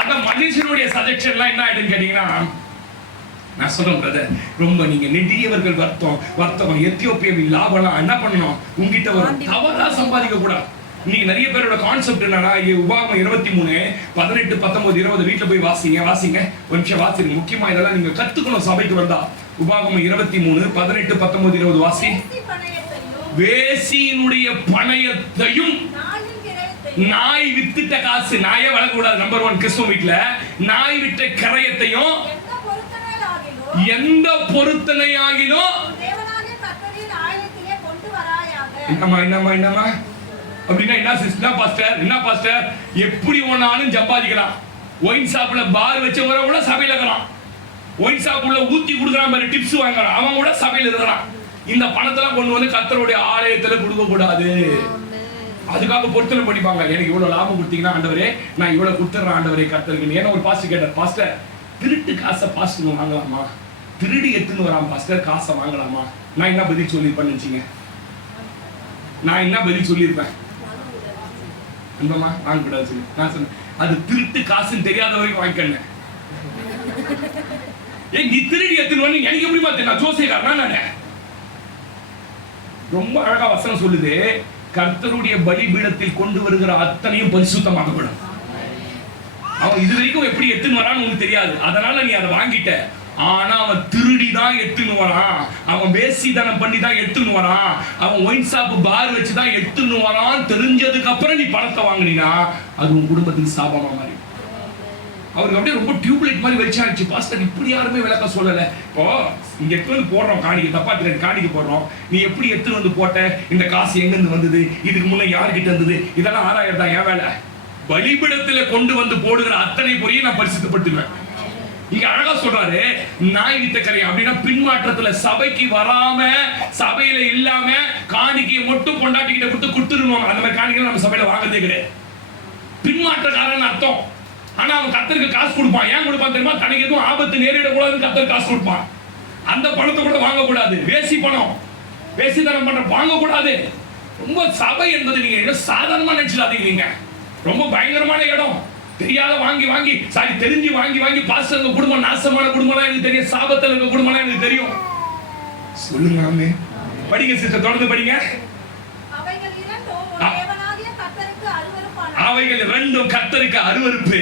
அந்த மனுஷனுடைய சஜெக்ஷன் எல்லாம் என்ன ஆயிடுன்னு கேட்டீங்கன்னா, நான் சொல்றேன் பிரதர், ரொம்ப நீங்க நெடியவர்கள் வர்த்தகம் எத்தியோப்பியாவில் லாபம் என்ன பண்ணணும்? உங்ககிட்ட ஒரு தவறா சம்பாதிக்க கூடாது. இன்னைக்கு நிறைய பேரோட கான்செப்ட் என்னன்னா, உபாகமம் 23, 18, 19, 20 வீட்டுல போய் வாசிங்க ஒரு நிமிஷம் வாசிங்க. முக்கியமா இதெல்லாம் நீங்க கத்துக்கணும் சபைக்கு வந்தா. உபாகமம் 23, 18, 19, 20 வாசி. வேசியினுடைய பணயத்தையும், நாய் வித்துட்ட காசு, நாயே வளர்க்க கூடாது. நம்பர் 1 கிறிஸ்துவ வீட்டுல நாய் விட்ட கரையத்தையும் எந்த பொருத்தனையாகிலும் என்னமா அப்படின்னா என்ன பாஸ்டர், எப்படி ஒன்னாலும் சம்பாதிக்கலாம். ஒயின் ஷாப்ல பார் வச்சவரை கூட சபையில இருக்கிறான். ஒயின் ஷாப்ல ஊத்தி கொடுக்குறான் பாரு, டிப்ஸ் வாங்குறான், அவன் கூட சபையில இருக்கிறான். இந்த பணத்தெல்லாம் கொண்டு வந்து கர்த்தருடைய ஆலயத்துல கொடுக்க கூடாது. அதுக்காக பொருத்தனை பண்ணிப்பாங்க. எனக்கு இவ்வளவு லாபம் கொடுத்தீங்கன்னா ஆண்டவரே, நான் இவ்வளவு கொடுத்துறேன் ஆண்டவரே கர்த்தருக்கு. ஏன்னா ஒரு பாஸ்டர் கேட்டார், பாஸ்டர் திருட்டு காசை பாஸ்டர் வாங்கலாமா? திருடி எடுத்துன்னு வரான் பாஸ்டர், காசை வாங்கலாமா? நான் என்ன பதில் சொல்லிருப்பேன்னு நினைச்சீங்க? நான் என்ன பதில் சொல்லியிருப்பேன்? அன்பமா வாங்க கூடாது சொல்லி நான் சொன்னேன், அது திருட்டு காசுன்னு தெரியாத வரைக்கும் வாங்கிக்கணும். நீ திருடி எடுத்துன்னு வந்து எனக்கு எப்படி பார்த்தேன்? நான் ஜோசியக்காரனா? நானே ரொம்ப அழகா வசனம் சொல்லுது, கர்த்தருடைய பலிபீடத்தில் கொண்டு வருகிற அத்தனையும் பரிசுத்தமாக்கப்படும். அவன் இது வரைக்கும் எப்படி எடுத்துன்னு வரான்னு உனக்கு தெரியாது, அதனால நீ அதை வாங்கிட்ட. ஆனா அவன் திருடி தான் எடுத்துன்னு வரான், அவன் வேசித்தனம் பண்ணி தான் எடுத்துன்னு வரான், அவன் ஒயின் ஷாப் பார் வச்சு தான் எடுத்துன்னு வரான் தெரிஞ்சதுக்கு அப்புறம் நீ பணத்தை வாங்கினா அது உன் குடும்பத்துக்கு சாபமா மாறி. அவருக்கு அப்படியே ரொம்ப டியூப்லைட் மாதிரி வெளிச்சாச்சு. பாஸ்டர் இப்படி யாருமே விளக்க சொல்லல. இப்போ இங்க எடுத்து வந்து போடுறோம் காணிக்கை, தப்பா தெரியாது, காணிக்கை போடுறோம், நீ எப்படி எடுத்து வந்து போட்ட, இந்த காசு எங்க இருந்து வந்தது, இதுக்கு முன்ன யாருக்கிட்ட இருந்தது, இதெல்லாம் ஆராயறதா என் வேலை. பலிபீடத்துல கொண்டு வந்து போடுகிற அத்தனை பொறியை நான் பரிசுத்தப்படுத்துவேன். இங்க அழகா சொல்றாரு, நாய் வித்த கரை அப்படின்னா பின்மாற்றத்துல சபைக்கு வராம, சபையில இல்லாம காணிக்கையை மட்டும் கொண்டாட்டிக்கிட்ட கொடுத்து கொடுத்துருவோம். அந்த மாதிரி காணிக்கை நம்ம சபையில வாங்குறதே கிடையாது. பின்மாற்றக்காரன் அர்த்தம். ஆனா அவன் கர்த்தருக்கு காசு கொடுப்பான். ஏன் கொடுப்பான் தெரியுமா? தனக்கு எதுவும் ஆபத்து நேரிடக்கூடாதுன்னு கர்த்தருக்கு காசு கொடுப்பான். அந்த பணத்தை கூட வாங்கக்கூடாது. வேசி பணம், வேசித்தனம் பண்ற வாங்கக்கூடாது. ரொம்ப சபை என்பது நீங்க சாதாரணமா நினைச்சிடாதீங்க. நீங்க ரொம்ப பயங்கரமான இடம். தெரியாத வாங்கி வாங்கி சாரி தெரிஞ்சு வாங்கி வாங்கி பாஸ்டர் குடும்பம் நாசமான குடும்பம் எனக்கு தெரியும், சாபத்தில் இருக்க குடும்பம் எனக்கு தெரியும். சொல்லுங்க ஆமே. படிங்க சிஸ்டர், தொடர்ந்து படிங்க. அவைகள் இரண்டும் கர்த்தருக்கு அருவருப்பு.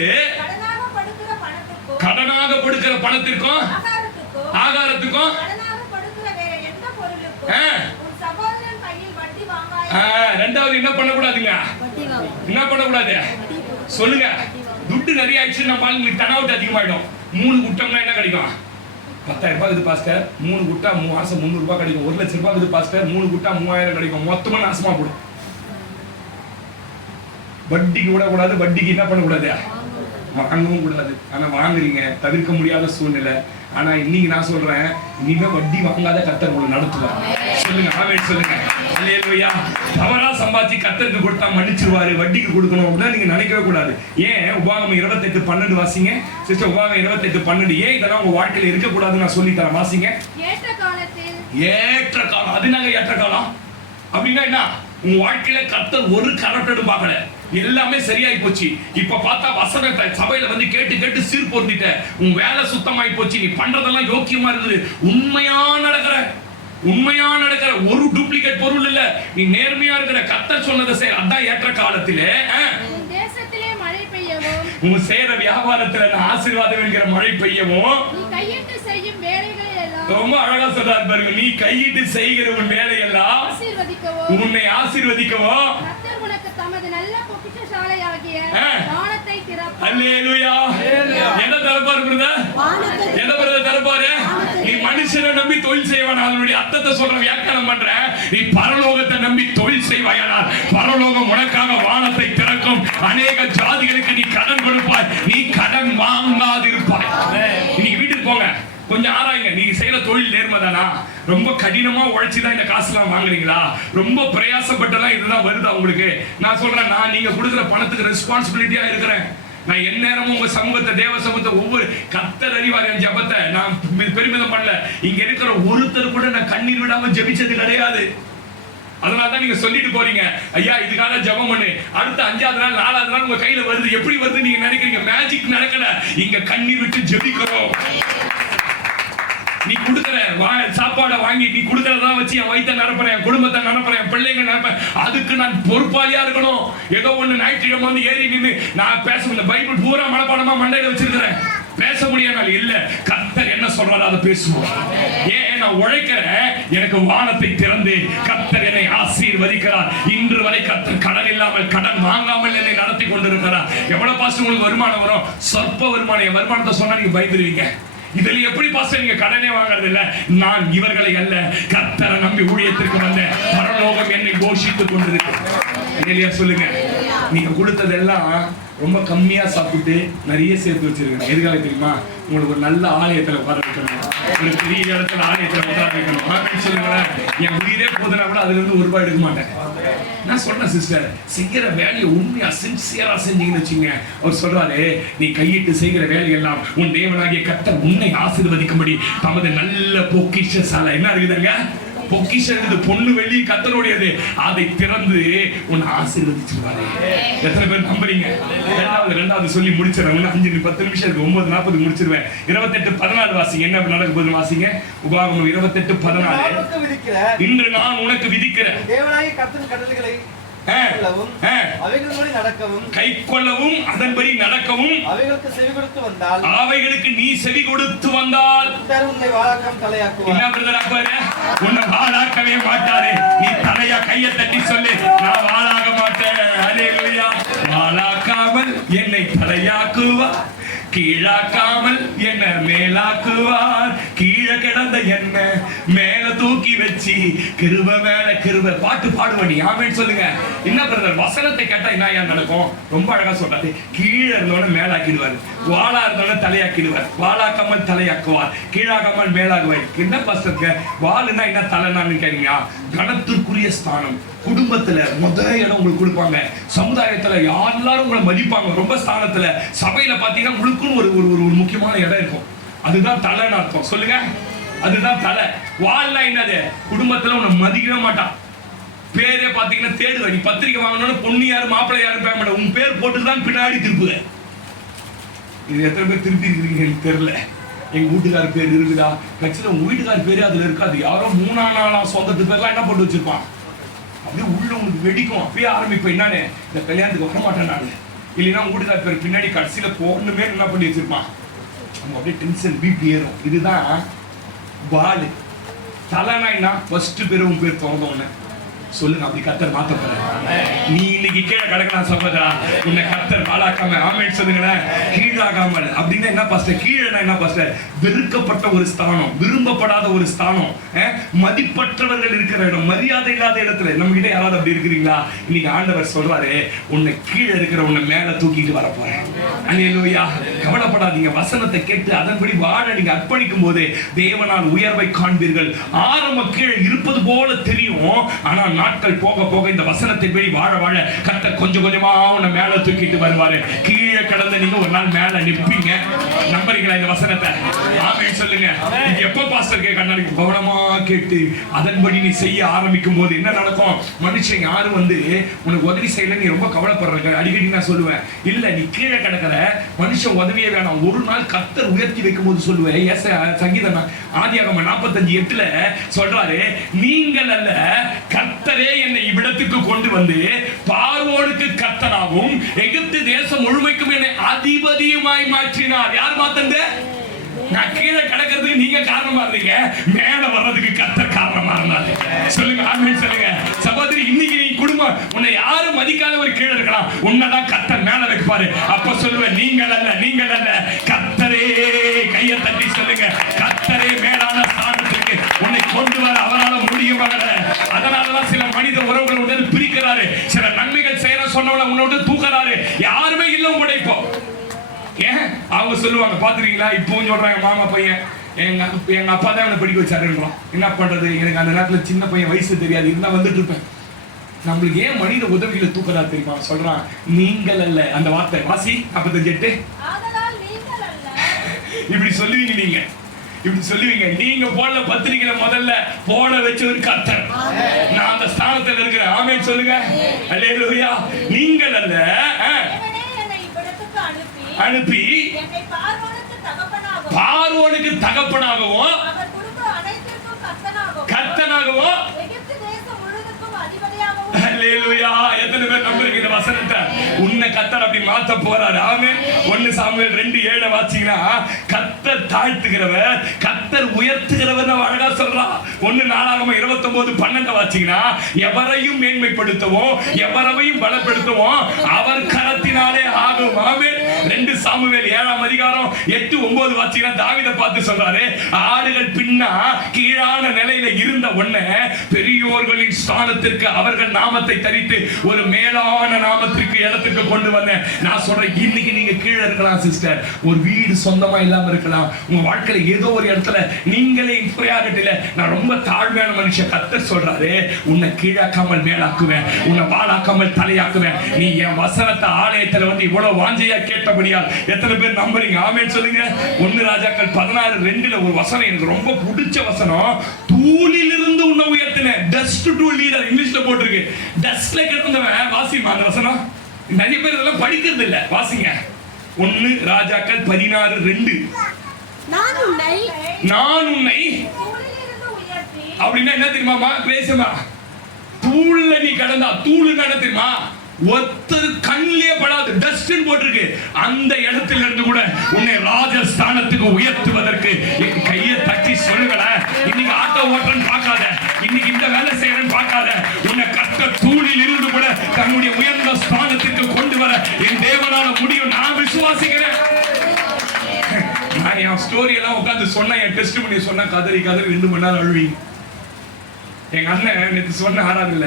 கடனாக கொடுக்கிற பணத்திற்கும் ஆகாரத்துக்கும் ரெண்டாவது என்ன பண்ணக்கூடாதுங்க? என்ன பண்ணக்கூடாது சொல்லுங்க? துட்டு நிறைய ஆயிடுச்சு, நம்ம ஆளுங்களுக்கு டர்ன்அவுட் அதிகமாயிடும். 3 குட்டம்னா என்ன கிடைக்கும்? 10,000 ரூபாய் இது பாஸ்டர், 3 குட்டா மாசம் 300 ரூபாய் கிடைக்கும். 1 லட்சம் ரூபாய் இது பாஸ்டர், 3 குட்டா 3000 கிடைக்கும். மொத்தமா நாசமா போடும். வட்டிக்கு விடக்கூடாது. வட்டிக்கு என்ன பண்ணக்கூடாது? வாங்கவும் கூடாது. ஆனா வாங்குறீங்க, தவிர்க்க முடியாத சூழ்நிலை. ஆனா இன்னைக்கு நான் சொல்றேன், இனிமே வட்டி வாங்காத கர்த்தர் உங்களை நடத்துவார். சொல்லுங்க ஆமென் சொல்லுங்க. அல்லேலூயா. தவறா சம்பாதிச்சு கர்த்தருக்கு கொடுத்தா மன்னிச்சிருவாரு, வட்டிக்கு கொடுக்கணும் அப்படின்னா நீங்க நினைக்கவே கூடாது. ஏன் உபாகமம் 28:12 வாசிங்க சிஸ்டர். உபாகமம் 28:12. ஏன் இதெல்லாம் உங்க வாழ்க்கையில இருக்க கூடாதுன்னு நான் சொல்லி தரேன், வாசிங்க. ஏற்ற காலத்தில் ஏற்ற காலம். அது நாங்க ஏற்ற காலம் அப்படின்னா என்ன? உன் வாழ்க்கையில கர்த்தர் ஒரு கரெக்ட் பார்க்கல, எல்லாமே சரியாயி போச்சு. இப்ப பார்த்தா வசனத்தை சபையில வந்து கேட்டு கேட்டு சீர் பொருந்திட்ட, உன் வேலை சுத்தமாயி போச்சு, நீ பண்றதெல்லாம் யோக்கியமா இருக்குது, உண்மையா நடக்கிற ஒரு டூப்ளிகேட் பொருள் இல்ல, நீ நேர்மையா இருக்கிற, கர்த்தர் சொன்னதை செய். அதான் ஏற்ற காலத்திலே தேசத்திலே மழை பெய்யவும், உன் செய்யற வியாபாரத்துல ஆசீர்வாதம் என்கிற மழை பெய்யவும், நீ கையிட்டு செய்யும் வேலைகளை எல்லாம், ரொம்ப அழகா சொல்றாரு பாருங்க, நீ கையிட்டு செய்கிற உன் வேலையெல்லாம் ஆசீர்வதிக்கவும், உன்னை ஆசீர்வதிக்கவும் கர்த்தர் உனக்கு தமது நல்ல பொக்கிஷசாலையாகிய வானத்தை திறப்பார். அல்லேலூயா. என்ன தரப்பாரு பிரதர்? என்ன பிரதர் தரப்பாரு? நீ மனுஷனை நம்பி தொழில் செய்வான், அதனுடைய அர்த்தத்தை சொல்ற வியாக்கியானம் பண்ற. நீ பரலோகத்தை நம்பி தொழில் செய்வாயானால் பரலோகம் உனக்காக வானத்தை திறக்கும். அநேக ஜாதிகளுக்கு நீ கடன் கொடுப்பாய், நீ கடன் வாங்காதிருப்பாய். இன்னைக்கு வீட்டுக்கு போங்க, கொஞ்சம் ஆராய்ங்க, நீங்க செய்யற தொழில் நேர்மைதானா? ரொம்ப கடினமா உழைச்சுதான் இந்த காசுலாம் வாங்குறீங்களா? ரொம்ப பிரயாசப்பட்டெல்லாம் இதுதான் வருதா உங்களுக்கு? நான் சொல்றேன், நான் நீங்க கொடுக்குற பணத்துக்கு ரெஸ்பான்சிபிலிட்டியா இருக்கிறேன். நான் எந்நேரமும் உங்க சமூகத்தை, தேவ சமூகத்தை, ஒவ்வொரு கர்த்தர் அறிவார் என் ஜெபத்தை நான் பெருமிதம் பண்ணல. இங்க இருக்கிற ஒருத்தர் கூட நான் கண்ணீர் விடாம ஜெபிச்சது கிடையாது. அதனாலதான் நீங்க சொல்லிட்டு போறீங்க, ஐயா இதுக்காக ஜெபம் பண்ணு, அடுத்த 5வது நாள் 4வது நாள் உங்க கையில வருது. எப்படி வருது நீங்க நினைக்கிறீங்க? மேஜிக் நடக்கல, இங்க கண்ணீர் விட்டு ஜெபிக்கிறோம். நீ கொடுக்கிற சாப்பாடை வாங்கி நீ கொடுக்கறதா வச்சு என் வயிற்ற நடப்புறேன், என் குடும்பத்தை நடப்புறேன், என் பிள்ளைங்க நடப்பேன், அதுக்கு நான் பொறுப்பாளியா இருக்கணும். ஏதோ ஒண்ணு ஞாயிற்றுக்கிழமை வந்து ஏறி நின்று நான் பேச முடியல, பைபிள் பூரா மனப்பாடமா மண்டையில வச்சிருக்கிறேன், பேச முடியாது இல்ல. கர்த்தர் என்ன சொல்றாரு அதை பேசுவோம். ஏன் நான் உழைக்கிறேன், எனக்கு வானத்தை திறந்து கர்த்தர் என்னை ஆசீர்வதிக்கிறார். இன்று வரை கர்த்தர் கடன் இல்லாமல், கடன் வாங்காமல் என்னை நடத்தி கொண்டிருக்கிறார். எவ்வளவு பாஸ்டர் உங்களுக்கு வருமானம் வரும்? சொற்ப வருமானம். என் வருமானத்தை சொன்னா நீங்க பயந்துருவீங்க. இதுல எப்படி பாஸ்டர் நீங்க கடனே வாங்குறது இல்ல? நான் இவர்களை அல்ல, கர்த்தரை நம்பி ஊழியத்திற்கு வந்த பரலோகம் என்னை போஷித்துக் கொண்டிருக்கு. சொல்லுங்க, நீங்க கொடுத்ததெல்லாம் ரொம்ப கம்மியா சாப்பிட்டு நிறைய சேர்த்து வச்சிருக்கேன். எதுக்காக தெரியுமா? உங்களுக்கு ஒரு நல்ல ஆலயத்துல உட்கார வைக்கணும், ஒரு பெரிய இடத்துல ஆலயத்துல உட்கார வைக்கணும். சொல்லுங்களேன், என் உயிரே போதுனா கூட அதுல இருந்து ₹1 எடுக்க மாட்டேன். நான் சொன்னேன் சிஸ்டர், செய்கிற வேலையை உண்மையா சின்சியரா செஞ்சீங்கன்னு வச்சுங்க. அவர் சொல்றாரு, நீ கையிட்டு செய்கிற வேலையெல்லாம் உன் தேவனாகிய கர்த்தர் உன்னை ஆசீர்வதிக்கும்படி தமது நல்ல பொக்கிஷசாலை என்ன இருக்குதுங்க? பொக்கிஷம் இருக்குது, பொண்ணு வெள்ளி கர்த்தருடையது, அதை திறந்து உன்னை ஆசீர்வதிச்சிருவாரு. எத்தனை பேர் நம்புறீங்க? ரெண்டாவது சொல்லி முடிச்சிடறேன். 5-10 நிமிஷம் இருக்கு, 9:40 முடிச்சிருவேன். 28:14 வாசிங்க. என்ன நடக்க போகுது வாசிங்க. உபாகமம் 28:14. இன்று நான் உனக்கு விதிக்கிற தேவனாகிய கர்த்தரின் கட்டளைகளை கைக்கொள்ளவும் அதன்படி நடக்கவும் அவைகளுக்கு நீ செவி கொடுத்து வந்தால் உன்னை வாளாக்காமல் தலையாக்குவார். என்ன பிரதர் பாரு, உன்னை வாளாக்கவே மாட்டாரே. நீ தலையா கையை தட்டி சொல்லு, நான் வாளாக மாட்டேன். அல்லேலூயா. வாளாக்காமல் என்னை தலையாக்குவார், கீழாக்காமல் என்ன மேலாக்குவார். கீழே கிடந்த என்ன மேல தூக்கி வச்சு கிருபை மேல கிருபை. பாட்டு பாடுவ நீ ஆமென் சொல்லுங்க. என்ன பிரதர், வசனத்தை கேட்டா என்ன நடக்கும்? ரொம்ப அழகா சொல்றாரு, கீழே இருந்தவன மேலாக்கிடுவார், வாளா இருந்தவன தலையாக்கிடுவார். வாளாக்காமல் தலையாக்குவார், கீழாக்காமல் மேலாக்குவார். என்ன பாஸ்டர், வாளுன்னா என்ன தலைன்னு கேட்டீங்க? கணத்திற்குரிய ஸ்தானம். குடும்பத்துல முதல் இடம் உங்களுக்கு கொடுப்பாங்க, சமுதாயத்துல எல்லாரும் உங்களை மதிப்பாங்க, ரொம்ப ஸ்தானத்துல. சபையில பாத்தீங்கன்னா உங்களுக்குன்னு ஒரு முக்கியமான இடம் இருக்கும். அதுதான் தலைன்னு அர்த்தம். சொல்லுங்க, அதுதான் தலை. வாள்னா என்னது? குடும்பத்துல உன்னை மதிக்கவே மாட்டான். பேரே பாத்தீங்கன்னா தேடுவ. நீ பத்திரிக்கை வாங்கணும்னு பொண்ணு யாரு மாப்பிள்ளை யாரும் பேச மாட்டேன், உன் பேர் போட்டுதான் பின்னாடி திருப்புவ. இது எத்தனை பேர் திருப்பி இருக்கிறீங்க எனக்கு தெரியல. எங்க வீட்டுக்கார பேர் இருக்குதா? கட்சியில உங்க வீட்டுக்கார பேரு அதுல இருக்காது. யாரோ 3ஆம் நாளா சொந்தத்து பேர்லாம் என்ன போட்டு வச்சிருப்பான். அப்படியே உள்ள உங்களுக்கு வெடிக்கும். அப்பயே ஆரம்பிப்பேன், என்னன்னு இந்த கல்யாணத்துக்கு வர மாட்டேன் நான், இல்லைன்னா உங்க வீட்டுக்கார பேர் பின்னாடி கடைசியில பொண்ணுமே என்ன பண்ணி வச்சிருப்பான். அவங்க அப்படியே டென்ஷன், பிபி ஏறும். இதுதான் வாலு. தலைனா என்ன? ஃபர்ஸ்ட் பேர் உன் பேர் திறந்தோன்னு சொல்லுங்க, அப்படி கர்த்தர் மாத்த போறாரு. நீ இன்னைக்கு கீழே கிடக்கலாம் சகோதரா, உன்னை கர்த்தர் பாழாக்காம ஆமென் சொல்லுங்களேன். கீழாகாமல் அப்படின்னா என்ன பாஸ்டர்? கீழேனா என்ன பாஸ்டர்? வெறுக்கப்பட்ட ஒரு ஸ்தானம், விரும்பப்படாத ஒரு ஸ்தானம், மதிப்பற்றவர்கள் இருக்கிற இடம், மரியாதை இல்லாத இடத்துல. நம்ம கிட்ட யாராவது அப்படி இருக்கிறீங்களா? இன்னைக்கு ஆண்டவர் சொல்றாரு, உன்னை கீழே இருக்கிற உன்னை மேல தூக்கிட்டு வர போறேன். அல்லேலூயா. கவலைப்படாதீங்க. வசனத்தை கேட்டு அதன்படி வாழ நீங்க அர்ப்பணிக்கும் போது தேவனால் உயர்வை காண்பீர்கள். ஆரம்ப கீழே இருப்பது போல தெரியும், ஆனா நாட்கள் போக போக இந்த வசனத்தை படி வாழ வாழ கர்த்தர் கொஞ்சம் கொஞ்சமா உன்னை மேல தூக்கிட்டு வருவாரு. கீழே கடந்து நீங்க ஒரு நாள் மேல நிற்பீங்க. நம்புறீங்களா இந்த வசனத்தை? ஆமென் சொல்லுங்க. இது எப்ப பாஸ்டர் கண்ணாடி கவனமா கேட்டு அதன்படி நீ செய்ய ஆரம்பிக்கும் போது என்ன நடக்கும்? மனுஷன் யாரும் உனக்கு உதவி செய்யல, நீ ரொம்ப கவலைப்படுறாங்க. அடிக்கடி நான் சொல்லுவேன், இல்ல நீ கீழே கிடக்கிற மனுஷன் உதவியே வேணாம். ஒரு நாள் கர்த்தர் உயர்த்தி வைக்கும் போது சொல்லுவேன். சங்கீதம் ஆதியாகமம் 45:8 சொல்றாரு, நீங்கள் அல்ல கர்த்தரே என்னை இவ்விடத்துக்கு கொண்டு வந்து பார்வோனுக்கு கர்த்தராகவும் எகிப்து தேசம் முழுமைக்கும் என்னை அதிபதியுமாய் மாற்றினார். யார் மாத்தங்க? நான் கீழே கிடக்கிறதுக்கு நீங்க காரணமா இருந்தீங்க, மேல வர்றதுக்கு கர்த்தர் காரணமா இருந்தாரு. சொல்லுங்க, ஆமென் சொல்லுங்க. சகோதரி, இன்னைக்கு நீ குடும்பம் உன்னை யாரும் மதிக்காதவர் கீழே இருக்கலாம், உன்னதான் கர்த்தர் மேல வைப்பாரு. அப்ப சொல்லுவேன், நீங்கள் அல்ல, நீங்கள் அல்ல, கர்த்தரே. கையை தட்டி சொல்லுங்க, கர்த்தரே மேலான ஸ்தானத்துக்கு உன்னை கொண்டு வர அவரால் முடியும். அதனாலதான் சில மனித உறவுகள் உடனே பிரிக்கிறாரு, சில நன்மைகள் செய்யற சொன்னவளை உன்னோட தூக்குறாரு. யாருமே இல்லை உங்களோட. இப்போ ஏன் அவங்க சொல்லுவாங்க பாத்துருக்கீங்களா? இப்போ சொல்றாங்க, மாமா பையன் எங்க அப்பா தான் அவனை படிக்க வச்சாருன்றான். என்ன பண்றது? எனக்கு அந்த நேரத்துல சின்ன பையன், வயசு தெரியாது, இருந்தா வந்துட்டு இருப்பேன். நம்மளுக்கு ஏன் மனித உதவிகளை தூக்கறா தெரியுமா? சொல்றான், நீங்கள் அல்ல. அந்த வார்த்தை வாசி 45:8. இப்படி சொல்லுவீங்க, நீங்க இப்படி சொல்லுவீங்க. நீங்க போடல பத்திரிகையில முதல்ல போட வச்ச ஒரு கர்த்தர். நான் அந்த ஸ்தானத்துல இருக்கிறேன். ஆமென் சொல்லுங்க. அல்லேலூயா. நீங்கள் அல்ல, அனுப்பி பார்வோனுக்கு தகப்பனாகவும் கர்த்தனாகவும். அல்லேலூயா. எத்தனை பேர் நம்புறீங்க இந்த வசனத்தை? உன்னை கர்த்தர் அப்படி மாத்த போறாரு. ஆமென். 1 சாமுவேல் 2:7 வாசிங்கன்னா, கர்த்தர் தாழ்த்துகிறவர், கர்த்தர் உயர்த்துகிறவர் அழகா சொல்றான். 1 நாளாகமம் 29:12 வாசிங்கன்னா, எவரையும் மேன்மைப்படுத்தவும் எவரையும் பலப்படுத்தவும் அவர் கரத்தினாலே ஆகும். ஆமென். 2 சாமுவேல் 7:8-9 வாசிங்கன்னா, தாவீதை பார்த்து சொல்றாரு, ஆடுகள் பின்னா கீழான நிலையில இருந்த உன்னை பெரியோர்களின் ஸ்தானத்திற்கு அவர்கள் நாமத்தை தரித்து ஒரு மேலான நாமத்திற்கு இடத்துக்கு கொண்டு வந்தேன். நான் சொல்றேன், இன்னைக்கு நீங்க கீழே இருக்கலாம் சிஸ்டர், ஒரு வீடு சொந்தமா இல்லாம இருக்கலாம், உங்க வாழ்க்கையில ஏதோ ஒரு இடத்துல நீங்களே இன்ஃபீரியாரிட்டில நான் ரொம்ப தாழ்மையான மனுஷன். கர்த்தர் சொல்றாரு, உன்னை கீழாக்காமல் மேலாக்குவேன், உன்னை வாழாக்காமல் தலையாக்குவேன். நீ என் வசனத்தை ஆலயத்துல இவ்வளவு வாஞ்சையா கேட்டபடியால் எத்தனை பேர் நம்புறீங்க? ஆமென் சொல்லுங்க. 1 ராஜாக்கள் 16:2 ஒரு வசனம் எனக்கு ரொம்ப பிடிச்ச வசனம். தூளிலிருந்து உன்னை உயர்த்தினேன். டஸ்ட் டு லீடர் இங்கிலீஷ்ல போட்டிருக்கு. டஸ்ட்ல கிடந்தவன் வாசிமா அந்த வசனம். நிறைய பேர் இதெல்லாம் படிக்கிறது இல்ல. வாசிங்க. 1 ராஜாக்கள் 16:2. நான் உன்னை அப்படின்னா என்ன தெரியுமா? பேசுமா, தூள்ல நீ கடந்தா, தூள் என்ன தெரியுமா? ஒருத்தர் கண்ணிலே படாது, டஸ்ட் போட்டிருக்கு. அந்த இடத்துல இருந்து கூட உன்னை ராஜஸ்தானத்துக்கு உயர்த்துவதற்கு கையை தட்டி சொல்லுங்களேன். இன்னைக்கு ஆட்டோ ஓட்டுறன்னு பார்க்காத, இன்னைக்கு இந்த வேலை செய்யறன்னு பார்க்காத, உன்னை கர்த்தர் தூளில் இருந்து கூட தன்னுடைய உயர்ந்த ஸ்தானத்துக்கு கொண்டு வர என் தேவனால முடியும். நான் விசுவாசிக்கிறேன். நான் என் ஸ்டோரி எல்லாம் உட்காந்து சொன்ன, என் டெஸ்ட் பண்ணி சொன்ன, கதறி 2 மணி நேரம் அழுவி. எங்க அண்ணன் நேற்று சொன்ன ஆறாதுல்ல,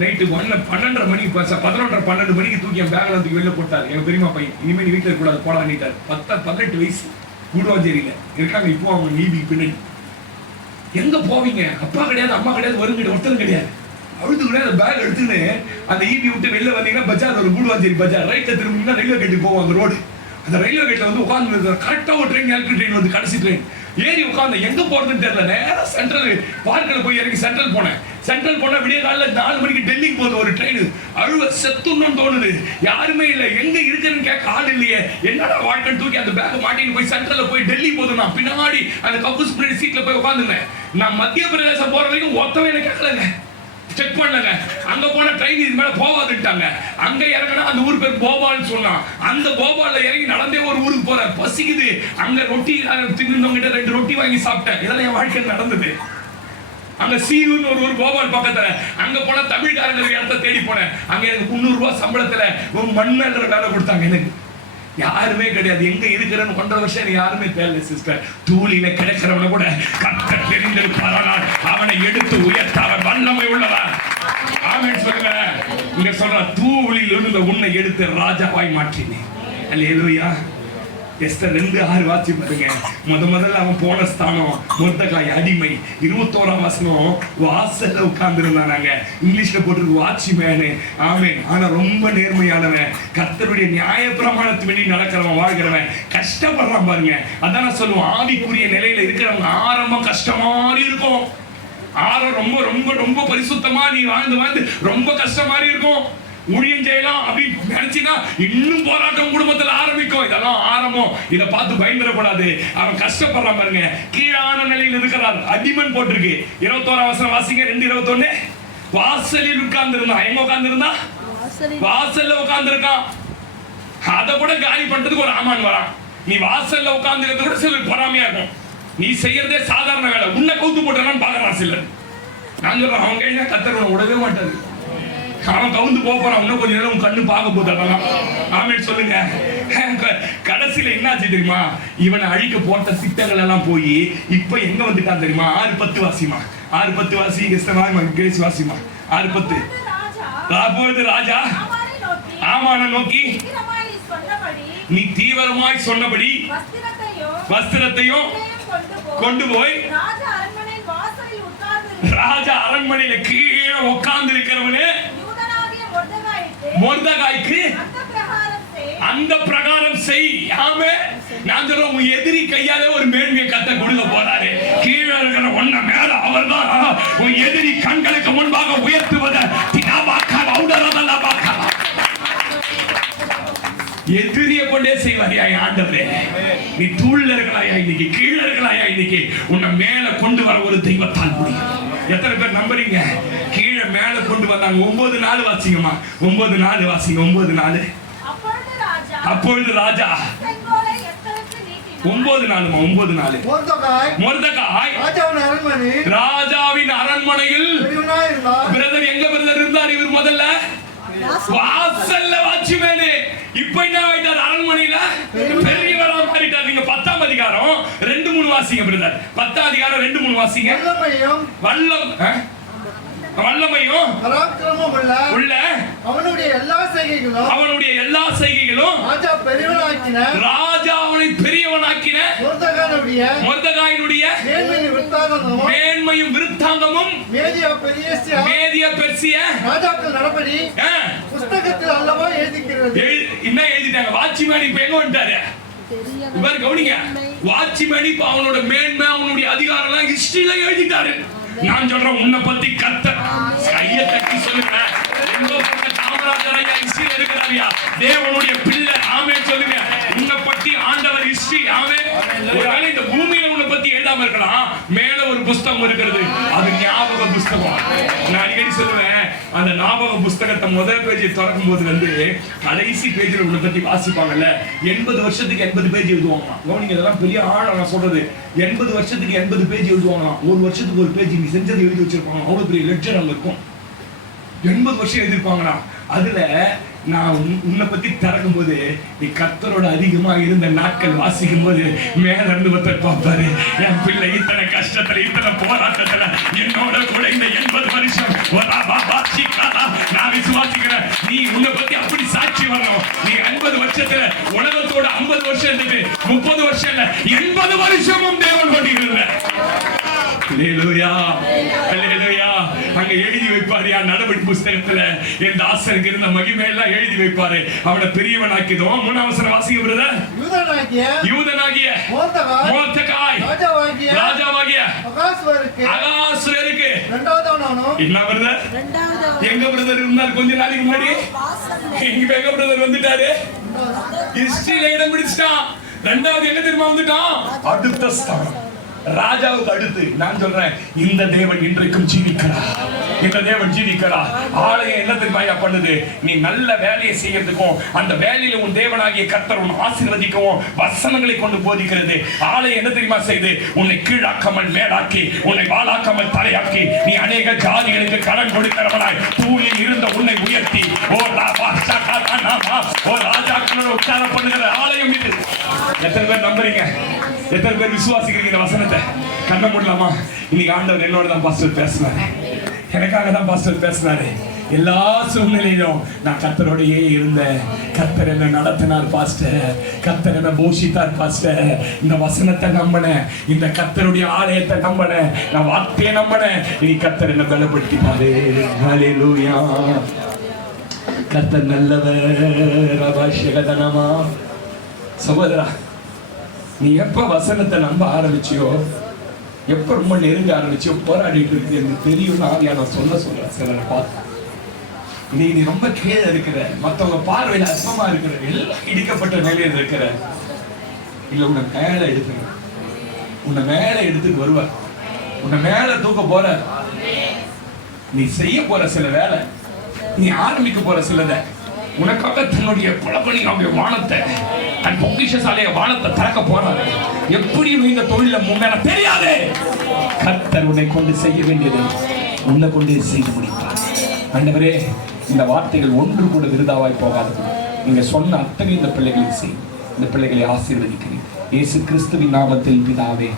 நைட்டு 12:30 மணிக்கு 11:30-12 மணிக்கு தூக்கி என் பேக்ல தூக்கி வெளில போட்டாரு. எங்க பெரியமா பையன், இனிமே நீ வீட்டுல இருக்கக்கூடாது போட வேண்டிட்டாரு. 18 வயசு, கூடுவாஞ்சேரியில இருக்காங்க. இப்போ அவங்க நீதி பின்னாடி எங்க போவீங்க? அப்பா கிடையாது, அம்மா கிடையாது, வருங்க ஒருத்தரும் கிடையாது. அழுது கூட அந்த பேக் எடுத்துன்னு அந்த ஈபி விட்டு வெளில வந்தீங்கன்னா பஜார், ஒரு கூடுவாஞ்சேரி பஜார், ரைட்ல திரும்பிங்கன்னா ரயில்வே கேட்டுக்கு போவோம். அந்த ரோடு, அந்த ரயில்வே கேட்ல உட்கார்ந்து கரெக்டா ஒரு ட்ரெயின், எலக்ட்ரிக் ட்ரெயின் கடைசி ட்ரெயின் ஏறி உட்கார்ந்து எங்க போறதுன்னு தெரியல. நேரா சென்ட்ரல் பார்க்கில் போய் இறங்கி சென்ட்ரல் போனேன். சென்ட்ரல் போனா விடிய காலைல 4 மணிக்கு டெல்லிக்கு போகுது ஒரு ட்ரெயின். அழுவ செத்துன்னு தோணுது. யாருமே இல்லை, எங்க இருக்குன்னு கேட்க ஆள் இல்லையே. என்னடா வாழ்க்கை தூக்கி அந்த பேக் மாட்டின்னு போய் சென்ட்ரல்ல போய் டெல்லி போதும். நான் பின்னாடி அந்த கப்புஸ் பின்னாடி சீட்ல போய் உட்காந்துருந்தேன். நான் மத்திய பிரதேசம் போற வரைக்கும் ஒத்தவே என்ன கேட்கலங்க, செக் பண்ணல. அங்க போன ட்ரெயின் இது மேல போவாதுட்டாங்க. அங்க இறங்கினா அந்த ஊர் பேர் போபால்னு சொன்னான். அந்த போபால்ல இறங்கி நடந்தே ஒரு ஊருக்கு போறேன். பசிக்குது. அங்க ரொட்டி தின்னவங்கிட்ட 2 ரொட்டி வாங்கி சாப்பிட்டேன். இதெல்லாம் என் வாழ்க்கையில் நடந்தது. அங்க சீருன்னு ஒரு கோபால் பக்கத்துல அங்க போனா தமிழ்காரங்களுக்கு இடத்த தேடி போனேன். அங்க எனக்கு 300 ரூபாய் சம்பளத்துல ஒரு மண்ணல்ற வேலை கொடுத்தாங்க. எனக்கு யாருமே கிடையாது. எங்க இருக்கிறன்னு 1.5 வருஷம் எனக்கு யாருமே தேவையில்லை சிஸ்டர். தூளில கிடைக்கிறவனை கூட கர்த்தர் தெரிந்திருப்பாரானால் அவனை எடுத்து உயர்த்த அவர் வல்லமை உள்ளவர். ஆமென் சொல்லுங்க. இங்க சொல்ற தூளில் இருந்த உன்னை எடுத்து ராஜாவாய் மாற்றினேன். அல்லேலூயா. எஸ்தர் 2:6 வாசி பாருங்க. முதல்ல அவன் போன ஸ்தானம் மொர்தெகாய் அடிமை. 21ஆம் வசனம் வாசல்ல உட்கார்ந்து இருந்தாங்க. இங்கிலீஷ்ல போட்டிருக்கு வாட்ச்மேனு. ஆமென். ஆனா ரொம்ப நேர்மையானவன், கர்த்தருடைய நியாயப்பிரமாணத்து வேண்டி நடக்கிறவன், வாழ்கிறவன், கஷ்டப்படுறான் பாருங்க. அதான் நான் சொல்லுவேன், ஆவிக்குரிய நிலையில இருக்கிறவங்க ஆரம்பம் கஷ்டமா இருக்கும். ரொம்ப ரொம்ப ரொம்ப பரிசுத்தமா நீ வாழ்ந்து ரொம்ப கஷ்டம் மாதிரி இருக்கும். ஊழியம் செய்யலாம் அப்படின்னு நினைச்சினா இன்னும் போராட்டம் குடும்பத்துல ஆரம்பிக்கும். இதெல்லாம் ஆரம்பம். இதை பார்த்து பயந்துடக்கூடாது. அவன் கஷ்டப்படுறான் பாருங்க. கீழான நிலையில் இருக்கிறார். அடிமன் போட்டிருக்கு. 21ஆம் வசனம் வாசிங்க. 2:21. வாசலில் உட்கார்ந்து இருந்தான். எங்க உட்கார்ந்து இருந்தா? வாசல்ல உட்கார்ந்து இருக்கான். அதை கூட காலி பண்றதுக்கு ஒரு ஆமான் வரான். நீ வாசல்ல உட்கார்ந்து இருக்கிறது கூட சிலருக்கு பொறாமையா இருக்கும். நீ செய்யறதே சாதாரண வேலை. உன்னை கவுத்து போட்டான்னு பாக்குறான் சிலர். நான் சொல்றேன், அவங்க கையில கர்த்தர் உன்னை விடவே மாட்டாரு. அவன் கவுந்து போறான். இன்னும் கொஞ்ச நேரம் கண்ணு பார்க்க போதெல்லாம். ஆமென் சொல்லுங்க. கடைசியில என்னாச்சு தெரியுமா? இவனை அழிக்க போட்ட திட்டங்கள் எல்லாம் போய் இப்ப எங்க வந்துட்டான் தெரியுமா? 6:10 வாசிமா. 6:10 வாசி. கிறிஸ்தவாய் வாசிமா. 6:10. அப்பொழுது ராஜா ஆமானை நோக்கி நீ தீவிரமாய் சொன்னபடி வஸ்திரத்தையும் கொண்டு போய் ராஜா அரண்மனையில கீழே உட்கார்ந்து இருக்கிறவனே மொர்தெகாய்க்கு அந்த பிரகாரம் செய். ஆமென். நான் சொல்றேன், உன் எதிரி கையாலே ஒரு மேன்மையை கர்த்தர் கொடுக்க போறாரு. கீழே இருக்கிற ஒன்ன மேல அவர்தான் உன் எதிரி கண்களுக்கு முன்பாக உயர்த்துவத. எதிரிய கொண்டே செய்வாரியா ஆண்டவரே. நீ தூள்ல இருக்கலாயா இன்னைக்கு, கீழே இருக்கலாயா இன்னைக்கு, உன்னை மேல கொண்டு வர ஒரு தெய்வத்தால் முடியும். எத்தனை பேர் நம்புறீங்க? கீழே மேல கொண்டு வந்தாங்க. 9:4 வாசிங்கம்மா. 9:4 வாசிங்க. 9:4. அப்பொழுது ராஜா 9:4மா. 9:4. மொர்தெகாய் ராஜாவின் அரண்மனையில் பிரதர் எங்க பிரதர் இருந்தார்? இவர் முதல்ல வாசல்ல வாட்ச்மேன். இப்ப என்ன ஆயிட்டார்? அரண்மனையில பெரியவரா மாறிட்டார். நீங்க 10ஆம் அதிகாரம் 2-3 வாசிங்க பிரதர். 10ஆம் அதிகாரம் 2-3 வாசிங்க. வல்லமையும் பராக்கிரமும் உள்ள அவனுடைய எல்லா செய்கைகளும் ராஜா அவனை பெரியவனாக்கின மொர்தெகாயினுடைய மேன்மையும் விருத்தாந்தமும் மேதிய பெர்சிய ராஜாக்கள் நடபடி புத்தகத்தில் அல்லவா எழுதிக்கிறது. என்ன எழுதிட்டாங்க? வாட்ச்மேன் இப்ப எங்க வந்துட்டாரு? இவர் கவனிங்க. வாட்ச்மேன் இப்ப அவனோட மேன்மை, அவனுடைய அதிகாரம் எல்லாம் ஹிஸ்டரியில எழுதிட்டாரு. நான் சொல்றேன், உன்னை பத்தி கர்த்தர் கையை தட்டி சொல்லுங்க. காமராஜர் ஐயா ஹிஸ்டரியில இருக்கிறாரியா? தேவனுடைய பிள்ளை. ஆமென் சொல்லுங்க. உன்னை பத்தி ஆண்டவர் ஹிஸ்டரி. ஆமென். ஒருவேளை இந்த பூமியில உன்னை பத்தி எழுதாம இருக்கலாம், மேல ஒரு புஸ்தகம் இருக்கிறது. அது ஞாபக புஸ்தகம். நான் அடிக்கடி சொல்லுவேன், அந்த ஞாபக புஸ்தகத்தை முதல் பேஜை திறக்கும் போது வந்து கடைசி பேஜில் உன்னை பத்தி வாசிப்பாங்கல்ல. 80 வருஷத்துக்கு 80 பேஜ் எழுதுவாங்களாம். கவனிங்க, இதெல்லாம் பெரிய ஆழம் நான் சொல்றது. 80 வருஷத்துக்கு 80 பேஜ் எழுதுவாங்களாம். ஒரு வருஷத்துக்கு ஒரு பேஜ் நீ செஞ்சது எழுதி வச்சிருப்பாங்க. அவ்வளவு பெரிய லெக்சர் அங்க இருக்கும். 80 வருஷம் எழுதிருப்பாங்களா. அதுல நான் உன்னை பத்தி திறக்கும் போது நீ கர்த்தரோட அதிகமா இருந்த நாட்கள் வாசிக்கும் போது மேல இருந்து ஒருத்தர் பார்ப்பாரு, என் பிள்ளை இத்தனை கஷ்டத்துல இத்தனை போராட்டத்துல என்னோட கூட இந்த 80 வருஷம் நான் விசுவாசிக்கிறேன். நீ உன்னை பத்தி அப்படி சாட்சி வரணும். நீ 50 வருஷத்துல உலகத்தோட 50 வருஷம் இருந்துட்டு 30 வருஷம் இல்ல 80 வருஷமும் தேவன் கொண்டிருந்த. அல்லேலூயா, அல்லேலூயா. அங்க எழுதி வைப்பாரியா நடவடி புஸ்தகத்துல என் தாசனுக்கு இருந்த மகிமை எல்லாம் எழுதி வைப்பாரு. அவனை பெரியவனாக்கிடும். 3ஆம் வசனம் வாசிங்க பிரதர். யூதனாகிய மொர்தெகாய் ராஜாவாகிய அகாஸ்வேருக்கு என்ன பிரதர்? எங்க பிரதர் இருந்தார் கொஞ்ச நாளைக்கு முன்னாடி? எங்க பிரதர் வந்துட்டாரு. ஹிஸ்டரியில இடம் பிடிச்சிட்டான். 2வது எங்க தெரியுமா வந்துட்டான்? அடுத்த ஸ்தானம், ராஜாவுக்கு அடுத்து. நான் சொல்றேன், இந்த தேவன் இன்றைக்கும் ஜீவிக்கிறார். இந்த தேவன் ஜீவிக்கிறார். ஆலயம் என்ன தெரியுமா பண்ணுது? நீ நல்ல வேலையை செய்யறதுக்கும் அந்த வேலையில உன் தேவனாகிய கர்த்தர் உன்னை ஆசீர்வதிக்கவும் வசனங்களை கொண்டு போதிக்கிறது. ஆலயம் என்ன தெரியுமா செய்து? உன்னை கீழாக்காமல் மேலாக்கி, உன்னை வாளாக்க தாழ்த்தாமல் தலையாக்கி நீ அநேக ஜாதிகளுக்கு கடன் கொடுக்கிறவனாய் தூணில் இருந்த உன்னை உயர்த்தி ஓ ராஜாக்களோட உச்சாரம் பண்ணுகிற ஆலயம் இது. எத்தனை பேர் நம்புறீங்க? எத்தனை பேர் விசுவாசிக்கிறீங்க இந்த வசனத்தை? கண்ண முடியலாமா? இன்னைக்கு ஆண்டவர் என்னோட தான் பாஸ்டர் பேசினாரு, எனக்காக தான் பாஸ்டர் பேசினாரு. எல்லா சூழ்நிலையிலும் நான் கர்த்தரோடையே இருந்தேன். கர்த்தர் என்ன நடத்தினார் பாஸ்டர், கர்த்தர் என்ன போஷித்தார் பாஸ்டர். இந்த வசனத்தை நம்பினேன், இந்த கர்த்தருடைய ஆலயத்தை நம்பினேன், நான் வார்த்தையை நம்பினேன். இனி கர்த்தர் என்ன பலப்படுத்தினாரு. ஹல்லேலூயா. கர்த்தர் நல்லவர். அபிஷேகதனமா. சகோதரா, நீ எப்ப வசனத்தை நம்ப ஆரம்பிச்சியோ, எப்ப ரொம்ப நெருங்க ஆரம்பிச்சியோ, போராடிட்டு இருக்கு எனக்கு தெரியும். நான் சொல்றேன் சிலரை பார்த்து நீ ரொம்ப கீழே இருக்கிற, மற்றவங்க பார்வையில அற்பமா இருக்கிற, எல்லாம் இடிக்கப்பட்ட நிலையில் இருக்கிற, இல்ல உன்னை மேல எடுத்துங்க, உன்னை மேல எடுத்துட்டு வருவார், உன்னை மேல தூக்க போற. நீ செய்ய போற சில வேலை, நீ ஆரம்பிக்க போற சிலதை, உனக்காக தன்னுடைய புலப்பணி அவங்க வானத்தை, தன் பொக்கிஷசாலைய வானத்தை திறக்க போறாரு. எப்படியும் இந்த தொழில முன்னேற தெரியாது. கர்த்தர் உன்னை கொண்டு செய்ய வேண்டியது உன்னை கொண்டு செய்து முடிப்பார். ஆண்டவரே, இந்த வார்த்தைகள் ஒன்று கூட விருதாவாய் போகாது. நீங்க சொன்ன அத்தனை இந்த பிள்ளைகளை செய்யும். இந்த பிள்ளைகளை ஆசீர்வதிக்கிறேன் இயேசு கிறிஸ்துவின் நாமத்தில் பிதாவே.